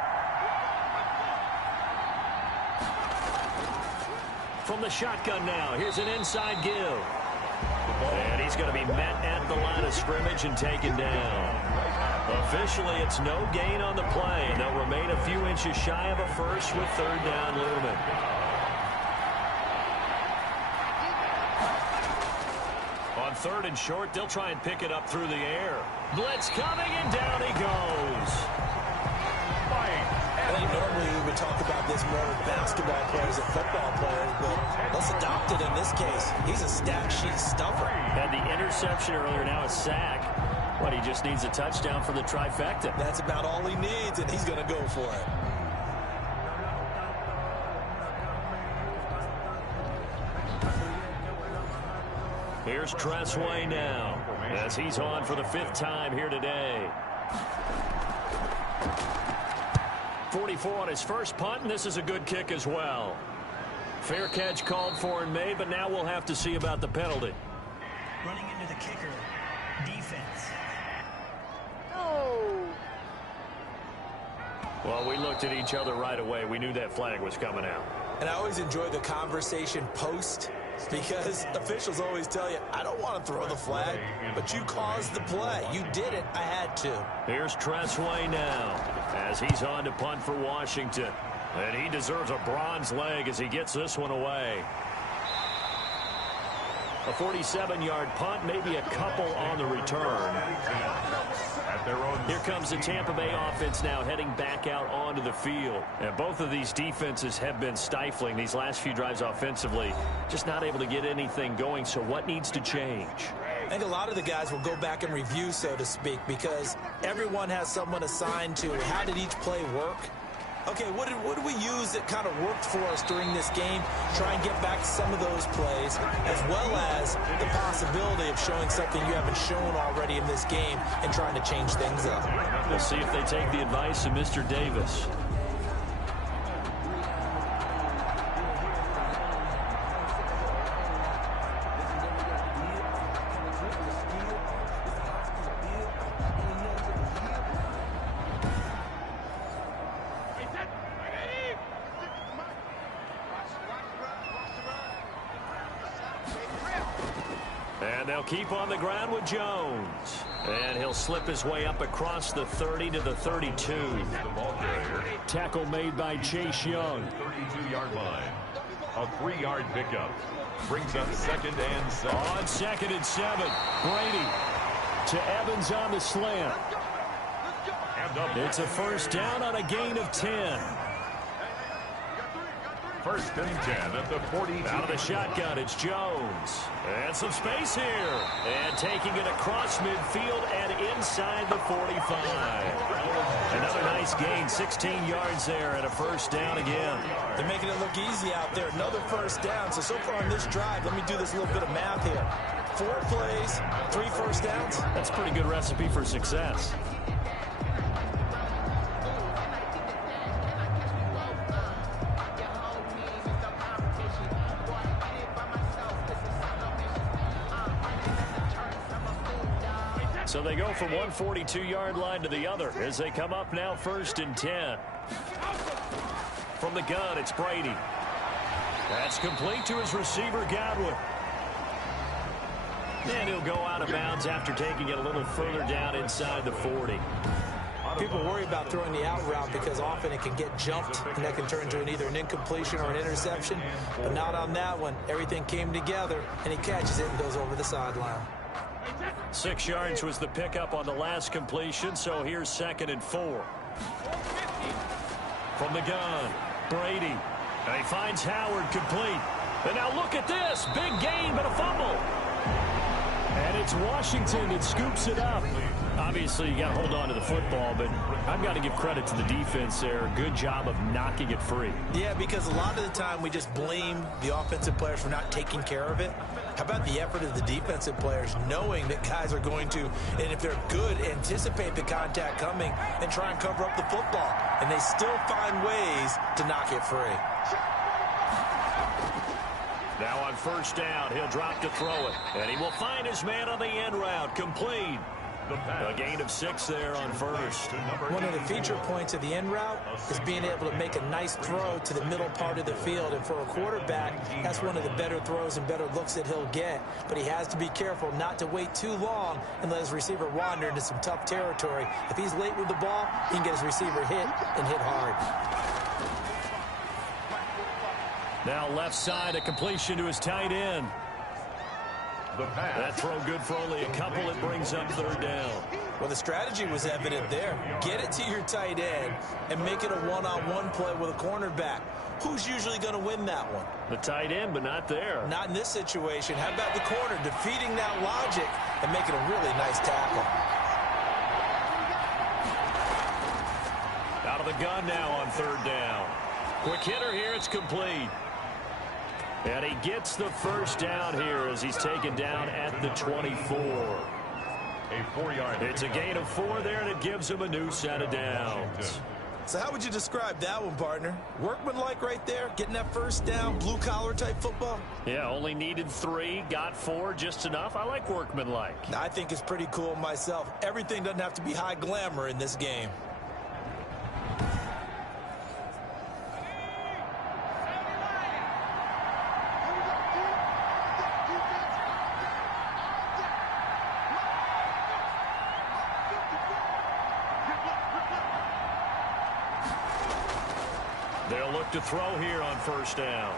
From the shotgun now, here's an inside give. And he's going to be met at the line of scrimmage and taken down. Officially, it's no gain on the play, and they'll remain a few inches shy of a first with 3rd down looming. On 3rd and short, they'll try and pick it up through the air. Blitz coming, and down he goes. I think normally we would talk about this more with basketball players than football players, but let's adopt it in this case. He's a stat sheet stuffer. Had the interception earlier, now a sack. But he just needs a touchdown for the trifecta. That's about all he needs, and he's going to go for it. Here's Tressway now, as he's on for the 5th time here today. 44 on his first punt, and this is a good kick as well. Fair catch called for and made, but now we'll have to see about the penalty. Running into the kicker. Defense. Well, we looked at each other right away. We knew that flag was coming out. And I always enjoy the conversation post, because officials always tell you, I don't want to throw the flag, but you caused the play. You did it. I had to. Here's Tressway now, as he's on to punt for Washington. And he deserves a bronze leg as he gets this one away. A 47-yard punt, maybe a couple on the return. Here comes the Tampa Bay offense now heading back out onto the field. And both of these defenses have been stifling these last few drives offensively. Just not able to get anything going, so what needs to change? I think a lot of the guys will go back and review, so to speak, because everyone has someone assigned to how did each play work. Okay, what did we use that kind of worked for us during this game? Try and get back to some of those plays, as well as the possibility of showing something you haven't shown already in this game and trying to change things up. We'll see if they take the advice of Mr. Davis. And they'll keep on the ground with Jones. And he'll slip his way up across the 30 to the 32. Tackle made by Chase Young. 32-yard line. A 3-yard pickup. Brings up 2nd and 7. On 2nd and 7. Brady to Evans on the slant. It's a first down on a gain of 10. 1st and 10 at the 42. Out of the shotgun, it's Jones. And some space here. And taking it across midfield and inside the 45. Another nice gain, 16 yards there and a first down again. They're making it look easy out there. Another first down. So far on this drive, let me do this little bit of math here. 4 plays, 3 first downs. That's a pretty good recipe for success. So they go from one 42-yard line to the other as they come up now 1st and 10. From the gun, it's Brady. That's complete to his receiver, Godwin. And he'll go out of bounds after taking it a little further down inside the 40. People worry about throwing the out route because often it can get jumped, and that can turn into either an incompletion or an interception. But not on that one. Everything came together, and he catches it and goes over the sideline. 6 yards was the pickup on the last completion, so here's 2nd and 4. From the gun, Brady. And he finds Howard complete. And now look at this. Big gain, but a fumble. And it's Washington that scoops it up. Obviously, you got to hold on to the football, but I've got to give credit to the defense there. Good job of knocking it free. Yeah, because a lot of the time we just blame the offensive players for not taking care of it. How about the effort of the defensive players knowing that guys are going to, and if they're good, anticipate the contact coming and try and cover up the football. And they still find ways to knock it free. Now on first down, he'll drop to throw it. And he will find his man on the end route. Complete. A gain of 6 there on first. One of the feature points of the end route is being able to make a nice throw to the middle part of the field. And for a quarterback, that's one of the better throws and better looks that he'll get. But he has to be careful not to wait too long and let his receiver wander into some tough territory. If he's late with the ball, he can get his receiver hit and hit hard. Now left side, a completion to his tight end. That throw good for only a couple. It brings up third down. Well, the strategy was evident there. Get it to your tight end and make it a one-on-one play with a cornerback. Who's usually going to win that one? The tight end, but not there. Not in this situation. How about the corner defeating that logic and making a really nice tackle? Out of the gun now on third down. Quick hitter here. It's complete. And he gets the first down here as he's taken down at the 24. A 4-yard. It's a gain of 4 there, and it gives him a new set of downs. So how would you describe that one, partner? Workmanlike right there, getting that first down, blue-collar type football? Yeah, only needed 3, got 4, just enough. I like workmanlike. I think it's pretty cool myself. Everything doesn't have to be high glamour in this game. They'll look to throw here on first down.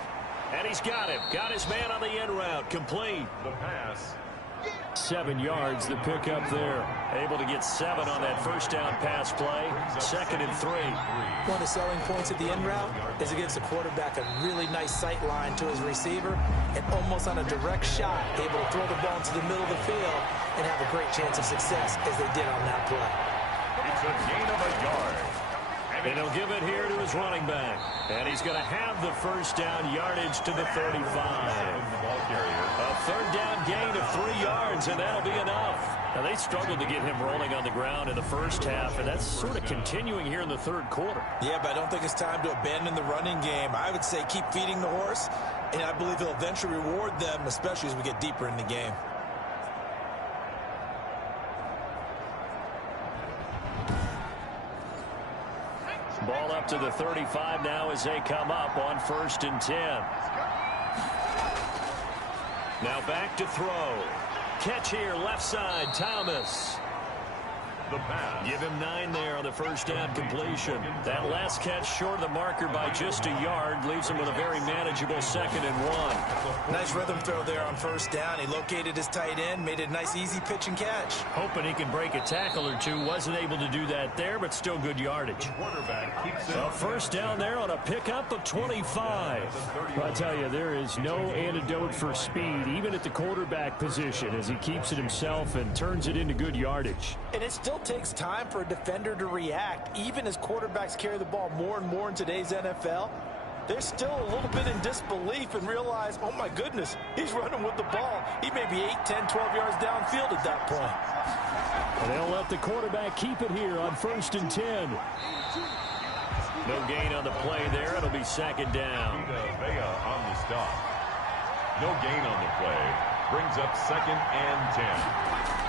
And he's got him. Got his man on the end route. Complete. The pass. 7 yards, the pickup there. Able to get 7 on that first down pass play. 2nd and 3. One of the selling points of the end route is it gives the quarterback a really nice sight line to his receiver and almost on a direct shot, able to throw the ball into the middle of the field and have a great chance of success as they did on that play. It's a gain of a yard. And he'll give it here to his running back. And he's going to have the first down yardage to the 35. A third down gain of 3 yards, and that'll be enough. Now, they struggled to get him rolling on the ground in the first half, and that's sort of continuing here in the third quarter. Yeah, but I don't think it's time to abandon the running game. I would say keep feeding the horse, and I believe he'll eventually reward them, especially as we get deeper in the game. Ball up to the 35 now as they come up on 1st and 10. Now back to throw. Catch here, left side, Thomas. The pass. Give him 9 there on the first down completion. That last catch short of the marker by just a yard leaves him with a very manageable 2nd and 1. Nice rhythm throw there on first down. He located his tight end, made it a nice easy pitch and catch. Hoping he can break a tackle or two. Wasn't able to do that there, but still good yardage. Quarterback keeps it. A first down there on a pickup of 25. I tell you, there is no antidote for speed, even at the quarterback position, as he keeps it himself and turns it into good yardage. And it still takes time for a defender to react. Even as quarterbacks carry the ball more and more in today's NFL, they're still a little bit in disbelief and realize, oh my goodness, he's running with the ball. He may be 8, 10, 12 yards downfield at that point. And they'll let the quarterback keep it here on 1st and 10. No gain on the play there. It'll be 2nd down. Vea on the stop. No gain on the play. Brings up 2nd and 10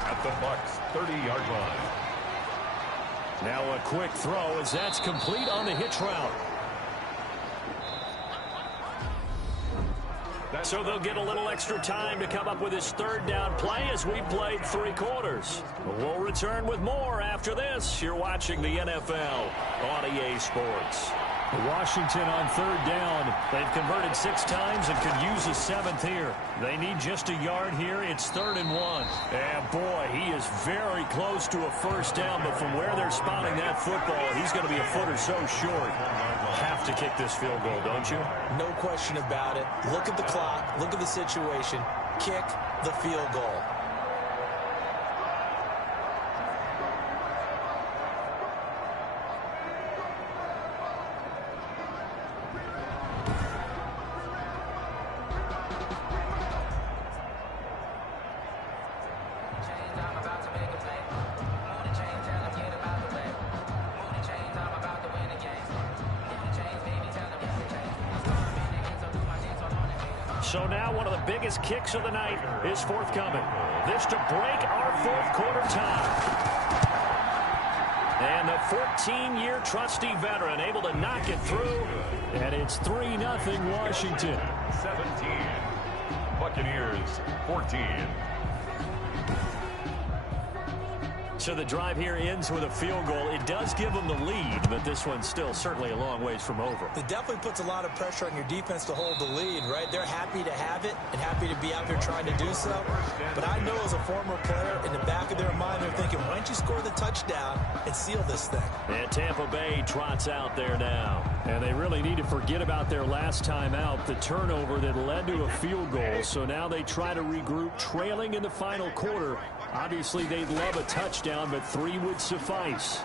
at the Bucs 30-yard line. Now a quick throw as that's complete on the hitch route. So they'll get a little extra time to come up with his 3rd down play as we played 3 quarters. We'll return with more after this. You're watching the NFL on EA Sports. Washington on 3rd down. They've converted 6 times and could use a 7th here. They need just a yard here. It's 3rd and 1. And boy, he is very close to a first down, but from where they're spotting that football, he's going to be a foot or so short. Have to kick this field goal, don't you? No question about it. Look at the clock. Look at the situation. Kick the field goal. So now one of the biggest kicks of the night is forthcoming. This to break our fourth quarter tie. And the 14-year trusty veteran able to knock it through. And it's 3-0 Washington. 17. Buccaneers 14. So the drive here ends with a field goal. It does give them the lead, but this one's still certainly a long ways from over. It definitely puts a lot of pressure on your defense to hold the lead, right? They're happy to have it and happy to be out there trying to do so. But I know as a former player, in the back of their mind, they're thinking, why don't you score the touchdown and seal this thing? And Tampa Bay trots out there now. And they really need to forget about their last time out, the turnover that led to a field goal. So now they try to regroup, trailing in the final quarter. Obviously, they'd love a touchdown, but 3 would suffice.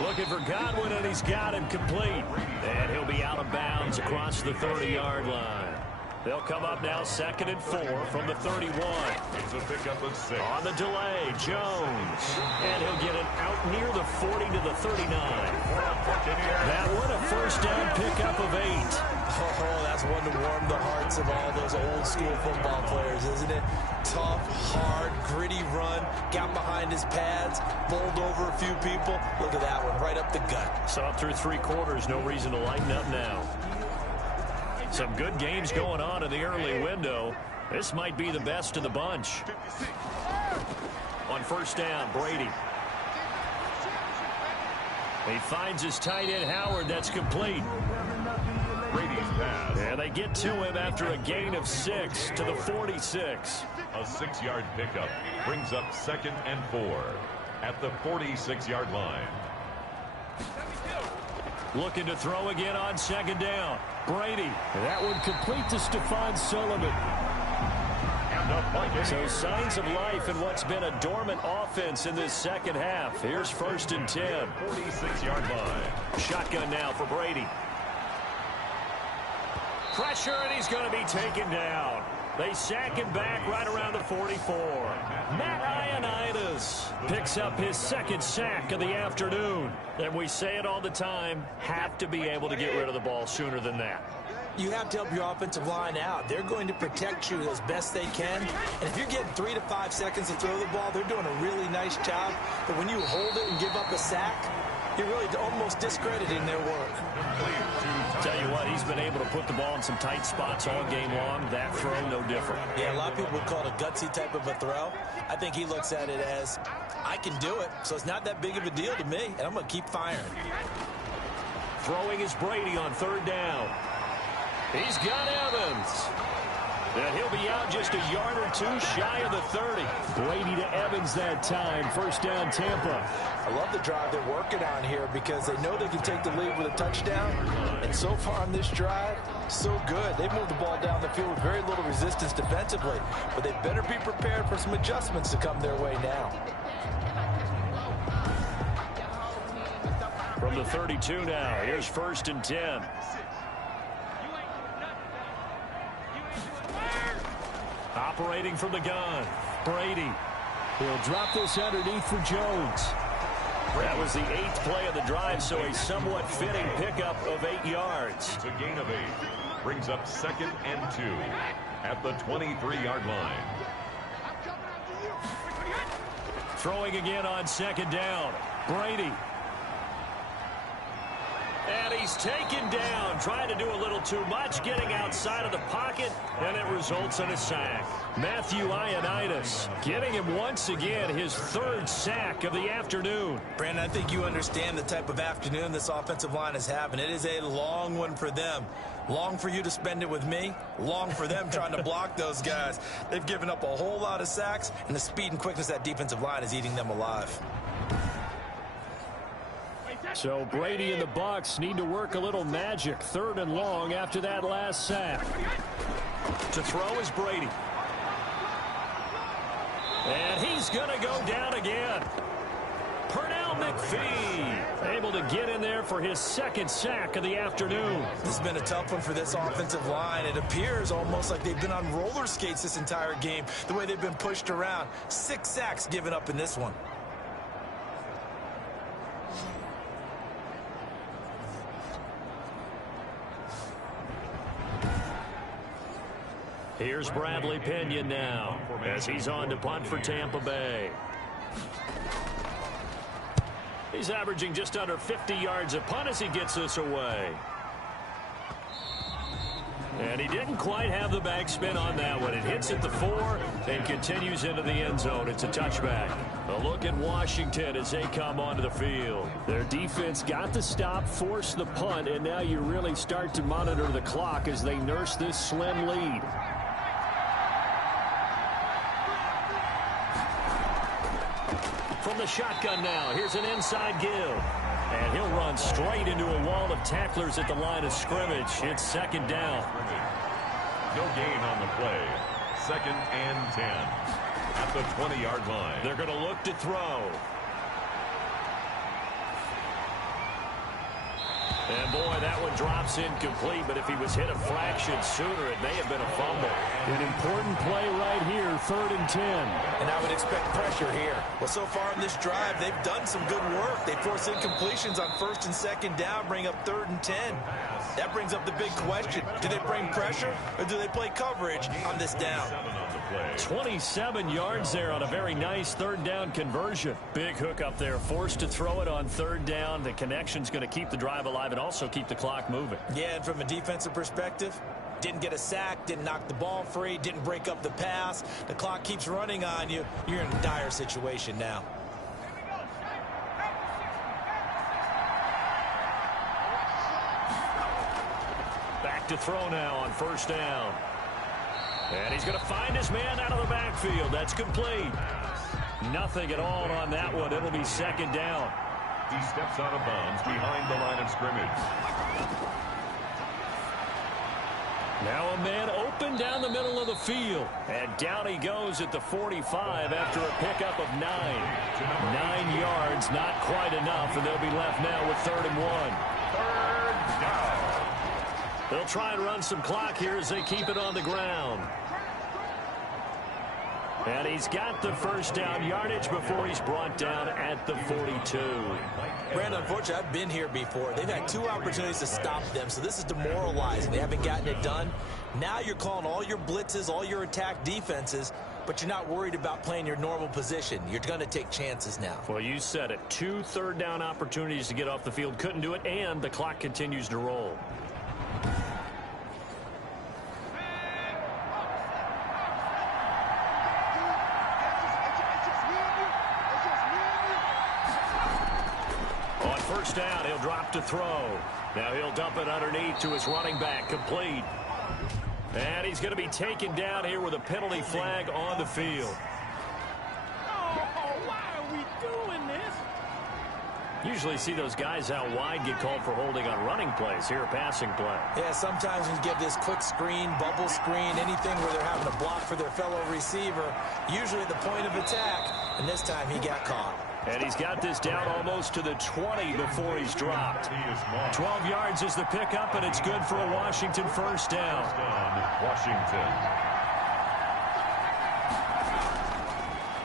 Looking for Godwin, and he's got him complete. And he'll be out of bounds across the 30-yard line. They'll come up now 2nd and 4 from the 31. It's a pickup of 6. On the delay, Jones. And he'll get it out near the 40 to the 39. That one a first down pickup of 8. Oh, that's one to warm the hearts of all those old-school football players, isn't it? Tough, hard, gritty run. Got behind his pads, bowled over a few people. Look at that one, right up the gut. So up through 3 quarters, no reason to lighten up now. Some good games going on in the early window. This might be the best of the bunch. On first down, Brady. He finds his tight end, Howard. That's complete. Brady's pass. And they get to him after a gain of 6 to the 46. A 6-yard pickup brings up 2nd and 4 at the 46-yard line. Looking to throw again on 2nd down. Brady. That one complete to Stephon Sullivan. So signs of life in what's been a dormant offense in this second half. Here's 1st and 10. 46-yard line. Shotgun now for Brady. Pressure, and he's going to be taken down. They sack him back right around the 44. Matt Ioannidis picks up his 2nd sack of the afternoon. And we say it all the time, have to be able to get rid of the ball sooner than that. You have to help your offensive line out. They're going to protect you as best they can. And if you're getting 3 to 5 seconds to throw the ball, they're doing a really nice job. But when you hold it and give up a sack, you're really almost discrediting their work. Tell you what, he's been able to put the ball in some tight spots all game long. That throw, no different. Yeah, a lot of people would call it a gutsy type of a throw. I think he looks at it as, I can do it, so it's not that big of a deal to me, and I'm going to keep firing. Throwing is Brady on 3rd down. He's got Evans. And he'll be out just a yard or 2 shy of the 30. Brady to Evans that time. 1st down, Tampa. I love the drive they're working on here because they know they can take the lead with a touchdown. And so far on this drive, so good. They moved the ball down the field with very little resistance defensively. But they better be prepared for some adjustments to come their way now. From the 32 now, here's 1st and 10. Operating from the gun, Brady. He'll drop this underneath for Jones. That was the 8th play of the drive, so a somewhat fitting pickup of 8 yards. It's a gain of 8. Brings up 2nd and 2 at the 23-yard line. Throwing again on 2nd down, Brady. And he's taken down, trying to do a little too much, getting outside of the pocket, and it results in a sack. Matthew Ioannidis getting him once again his 3rd sack of the afternoon. Brandon, I think you understand the type of afternoon this offensive line is having. It is a long one for them. Long for you to spend it with me. Long for them trying to block those guys. They've given up a whole lot of sacks, and the speed and quickness of that defensive line is eating them alive. So Brady and the Bucs need to work a little magic. 3rd and long after that last sack. To throw is Brady. And he's going to go down again. Pernell McPhee able to get in there for his 2nd sack of the afternoon. This has been a tough one for this offensive line. It appears almost like they've been on roller skates this entire game, the way they've been pushed around. 6 sacks given up in this one. Here's Bradley Pinion now as he's on to punt for Tampa Bay. He's averaging just under 50 yards a punt as he gets this away. And he didn't quite have the backspin on that one. It hits at the 4 and continues into the end zone. It's a touchback. A look at Washington as they come onto the field. Their defense got the stop, forced the punt, and now you really start to monitor the clock as they nurse this slim lead. From the shotgun now, here's an inside give. And he'll run straight into a wall of tacklers at the line of scrimmage. It's second down. No gain on the play. 2nd and 10. At the 20-yard line. They're going to look to throw. And boy, that one drops incomplete, but if he was hit a fraction sooner, it may have been a fumble. An important play right here, 3rd and 10. And I would expect pressure here. Well, so far in this drive, they've done some good work. They force incompletions on 1st and 2nd down, bring up 3rd and 10. That brings up the big question. Do they bring pressure or do they play coverage on this down? 27 yards there on a very nice 3rd down conversion. Big hook up there, forced to throw it on 3rd down. The connection's going to keep the drive alive and also keep the clock moving. Yeah, and from a defensive perspective, didn't get a sack, didn't knock the ball free, didn't break up the pass. The clock keeps running on you. You're in a dire situation now. Back to throw now on 1st down. And he's going to find his man out of the backfield. That's complete. Nothing at all on that one. It'll be 2nd down. He steps out of bounds behind the line of scrimmage. Now a man open down the middle of the field. And down he goes at the 45 after a pickup of 9. 9 yards, not quite enough, and they'll be left now with 3rd and 1. 3rd down. They'll try and run some clock here as they keep it on the ground. And he's got the 1st down yardage before he's brought down at the 42. Brandon, unfortunately, I've been here before. They've had 2 opportunities to stop them, so this is demoralizing. They haven't gotten it done. Now you're calling all your blitzes, all your attack defenses, but you're not worried about playing your normal position. You're going to take chances now. Well, you said it. 2 3rd down opportunities to get off the field. Couldn't do it, and the clock continues to roll. On 1st down, he'll drop to throw. Now he'll dump it underneath to his running back, complete. And he's going to be taken down here with a penalty flag on the field. Oh, why are we doing this? Usually see those guys out wide get called for holding on running plays. Here a passing play. Yeah, sometimes when you give this quick screen, bubble screen, anything where they're having to block for their fellow receiver, usually at the point of attack, and this time he got caught. And he's got this down almost to the 20 before he's dropped. 12 yards is the pickup, and it's good for a Washington 1st down. Washington.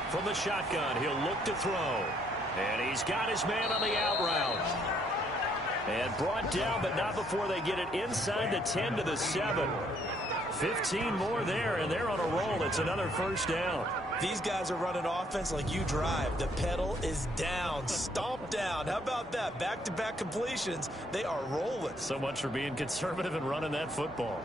From the shotgun, he'll look to throw. And he's got his man on the out route. And brought down, but not before they get it inside the 10 to the 7. 15 more there, and they're on a roll. It's another 1st down. These guys are running offense like you drive. The pedal is down, stomped down. How about that? Back-to-back completions. They are rolling. So much for being conservative and running that football.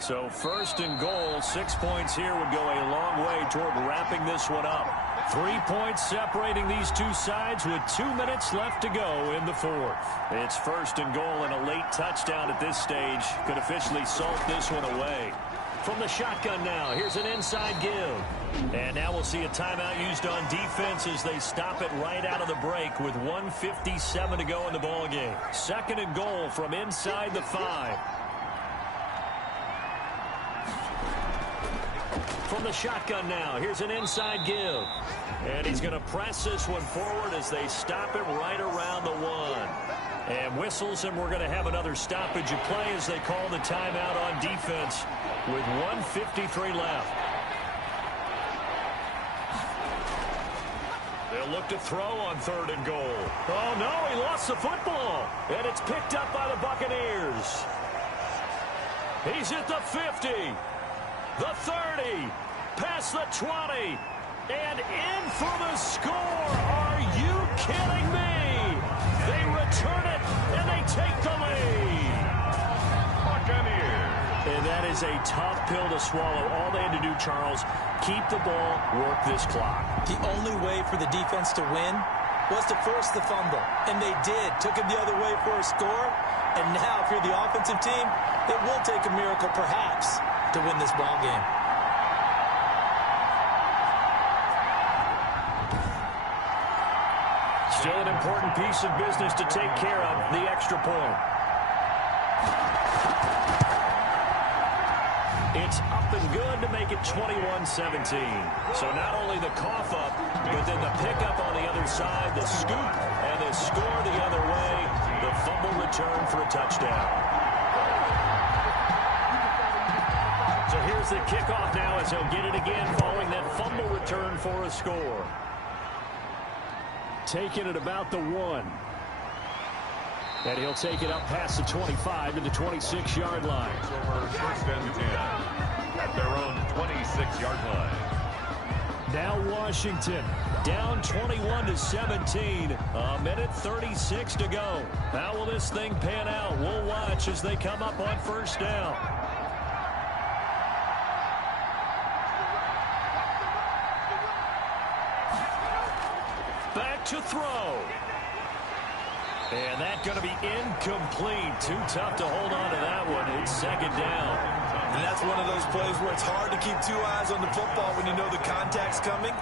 So 1st and goal, 6 points here would go a long way toward wrapping this one up. 3 points separating these two sides with 2 minutes left to go in the 4th. It's 1st and goal, and a late touchdown at this stage could officially salt this one away. From the shotgun now, here's an inside give. And now we'll see a timeout used on defense as they stop it right out of the break with 1:57 to go in the ballgame. 2nd and goal from inside the 5. From the shotgun now, here's an inside give. And he's going to press this one forward as they stop it right around the 1. And whistles, and we're going to have another stoppage of play as they call the timeout on defense with 1:53 left. They'll look to throw on 3rd and goal. Oh, no, he lost the football. And it's picked up by the Buccaneers. He's at the 50, the 30, past the 20, and in for the score. Are you kidding me? They return it, and they take the lead. Buccaneers. And that is a tough pill to swallow. All they had to do, Charles, keep the ball, work this clock. The only way for the defense to win was to force the fumble. And they did. Took it the other way for a score. And now, if you're the offensive team, it will take a miracle, perhaps, to win this ball game. Still an important piece of business to take care of, the extra point. It's up and good to make it 21-17. So not only the cough up, but then the pickup on the other side, the scoop, and the score the other way, the fumble return for a touchdown. So here's the kickoff now as he'll get it again following that fumble return for a score. Taking it about the 1. And he'll take it up past the 25 to the 26-yard line. Over 1st and 10 at their own 26-yard line. Now Washington down 21-17. A minute 36 to go. How will this thing pan out? We'll watch as they come up on 1st down. Back to throw. And that's going to be incomplete. Too tough to hold on to that one. It's 2nd down. And that's one of those plays where it's hard to keep 2 eyes on the football when you know the contact's coming,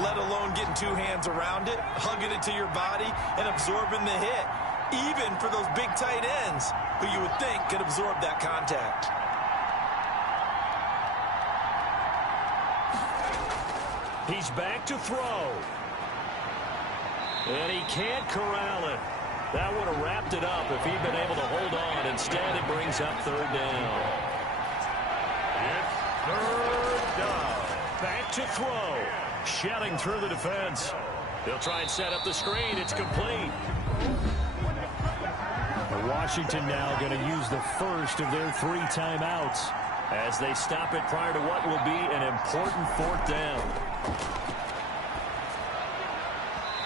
let alone getting 2 hands around it, hugging it to your body, and absorbing the hit, even for those big tight ends who you would think could absorb that contact. He's back to throw. And he can't corral it. That would have wrapped it up if he'd been able to hold on. Instead, it brings up 3rd down. It's 3rd down. Back to throw. Shedding through the defense. They'll try and set up the screen. It's complete. Washington now going to use the first of their 3 timeouts as they stop it prior to what will be an important 4th down.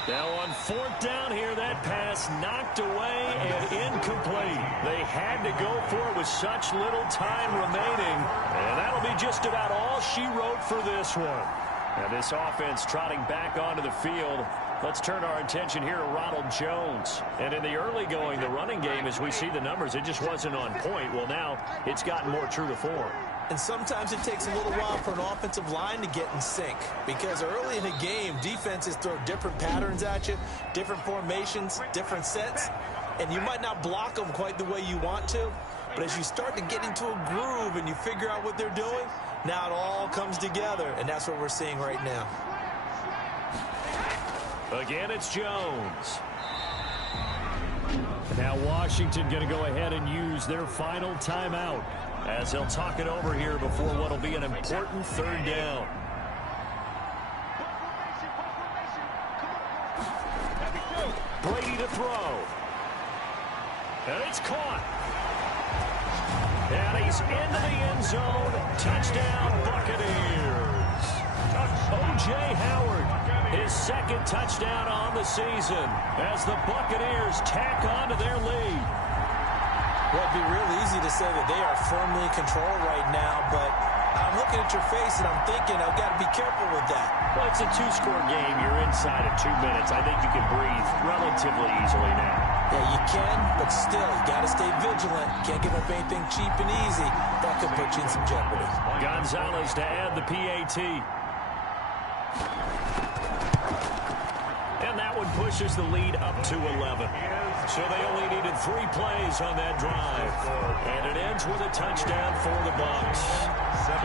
Now on 4th down here, that pass knocked away and incomplete. They had to go for it with such little time remaining. And that'll be just about all she wrote for this one. Now this offense trotting back onto the field. Let's turn our attention here to Ronald Jones. And in the early going, the running game, as we see the numbers, it just wasn't on point. Well, now it's gotten more true to form. And sometimes it takes a little while for an offensive line to get in sync, because early in a game, defenses throw different patterns at you, different formations, different sets, and you might not block them quite the way you want to, but as you start to get into a groove and you figure out what they're doing, now it all comes together, and that's what we're seeing right now. Again, it's Jones. Now Washington going to go ahead and use their final timeout as they'll talk it over here before what will be an important 3rd down. Brady to throw. And it's caught. And he's into the end zone. Touchdown, Buccaneers. O.J. Howard, his 2nd touchdown on the season as the Buccaneers tack on to their lead. Well, it'd be real easy to say that they are firmly in control right now, but I'm looking at your face and I'm thinking I've got to be careful with that. Well, it's a 2-score game. You're inside of 2 minutes. I think you can breathe relatively easily now. Yeah, you can, but still, you got to stay vigilant. Can't give up anything cheap and easy. That could put you in some jeopardy. Gonzalez to add the PAT. And that one pushes the lead up to 11. So they only needed 3 plays on that drive. And it ends with a touchdown for the Bucs. 17.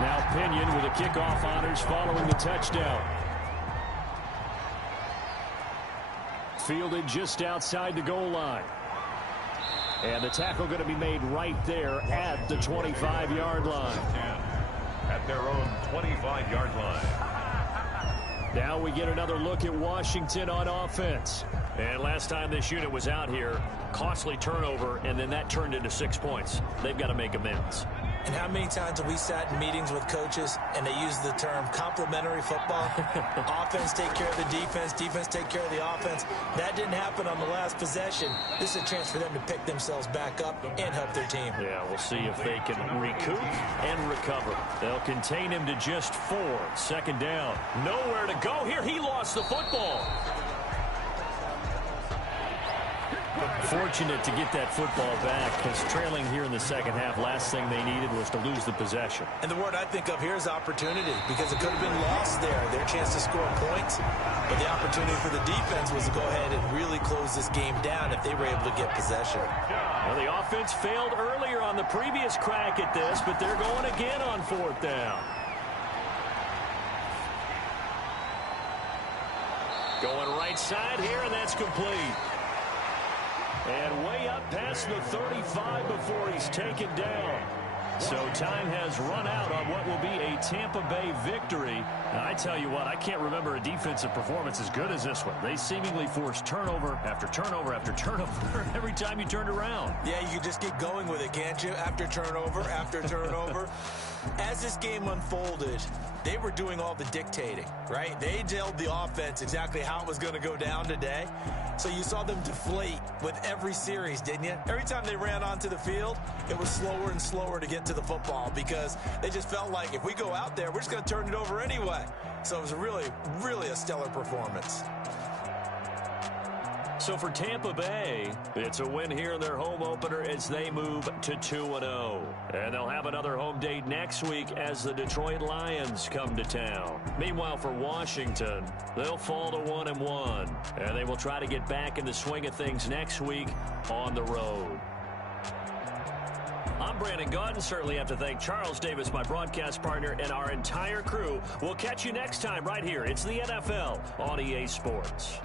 Now Pinion with the kickoff honors following the touchdown. Fielded just outside the goal line. And the tackle going to be made right there at the 25-yard line. At their own 25-yard line. Now we get another look at Washington on offense. And last time this unit was out here, costly turnover, and then that turned into 6 points. They've got to make amends. And how many times have we sat in meetings with coaches and they use the term complementary football? Offense take care of the defense, defense take care of the offense. That didn't happen on the last possession. This is a chance for them to pick themselves back up and help their team. Yeah, we'll see if they can recoup and recover. They'll contain him to just 4. Second down. Nowhere to go here. He lost the football. Fortunate to get that football back, because trailing here in the second half, last thing they needed was to lose the possession. And the word I think of here is opportunity, because it could have been lost there, their chance to score points. But the opportunity for the defense was to go ahead and really close this game down if they were able to get possession. Well, the offense failed earlier on the previous crack at this, but they're going again on 4th down. Going right side here, and that's complete. And way up past the 35 before he's taken down. So time has run out on what will be a Tampa Bay victory. And I tell you what, I can't remember a defensive performance as good as this one. They seemingly forced turnover after turnover after turnover every time you turned around. Yeah, you can just keep going with it, can't you? After turnover, after turnover. As this game unfolded, they were doing all the dictating, right? They told the offense exactly how it was going to go down today. So you saw them deflate with every series, didn't you? Every time they ran onto the field, it was slower and slower to get to the football because they just felt like if we go out there, we're just going to turn it over anyway. So it was really, really a stellar performance. So for Tampa Bay, it's a win here in their home opener as they move to 2-0. And they'll have another home date next week as the Detroit Lions come to town. Meanwhile, for Washington, they'll fall to 1-1. And they will try to get back in the swing of things next week on the road. I'm Brandon Gaudin. Certainly have to thank Charles Davis, my broadcast partner, and our entire crew. We'll catch you next time right here. It's the NFL on EA Sports.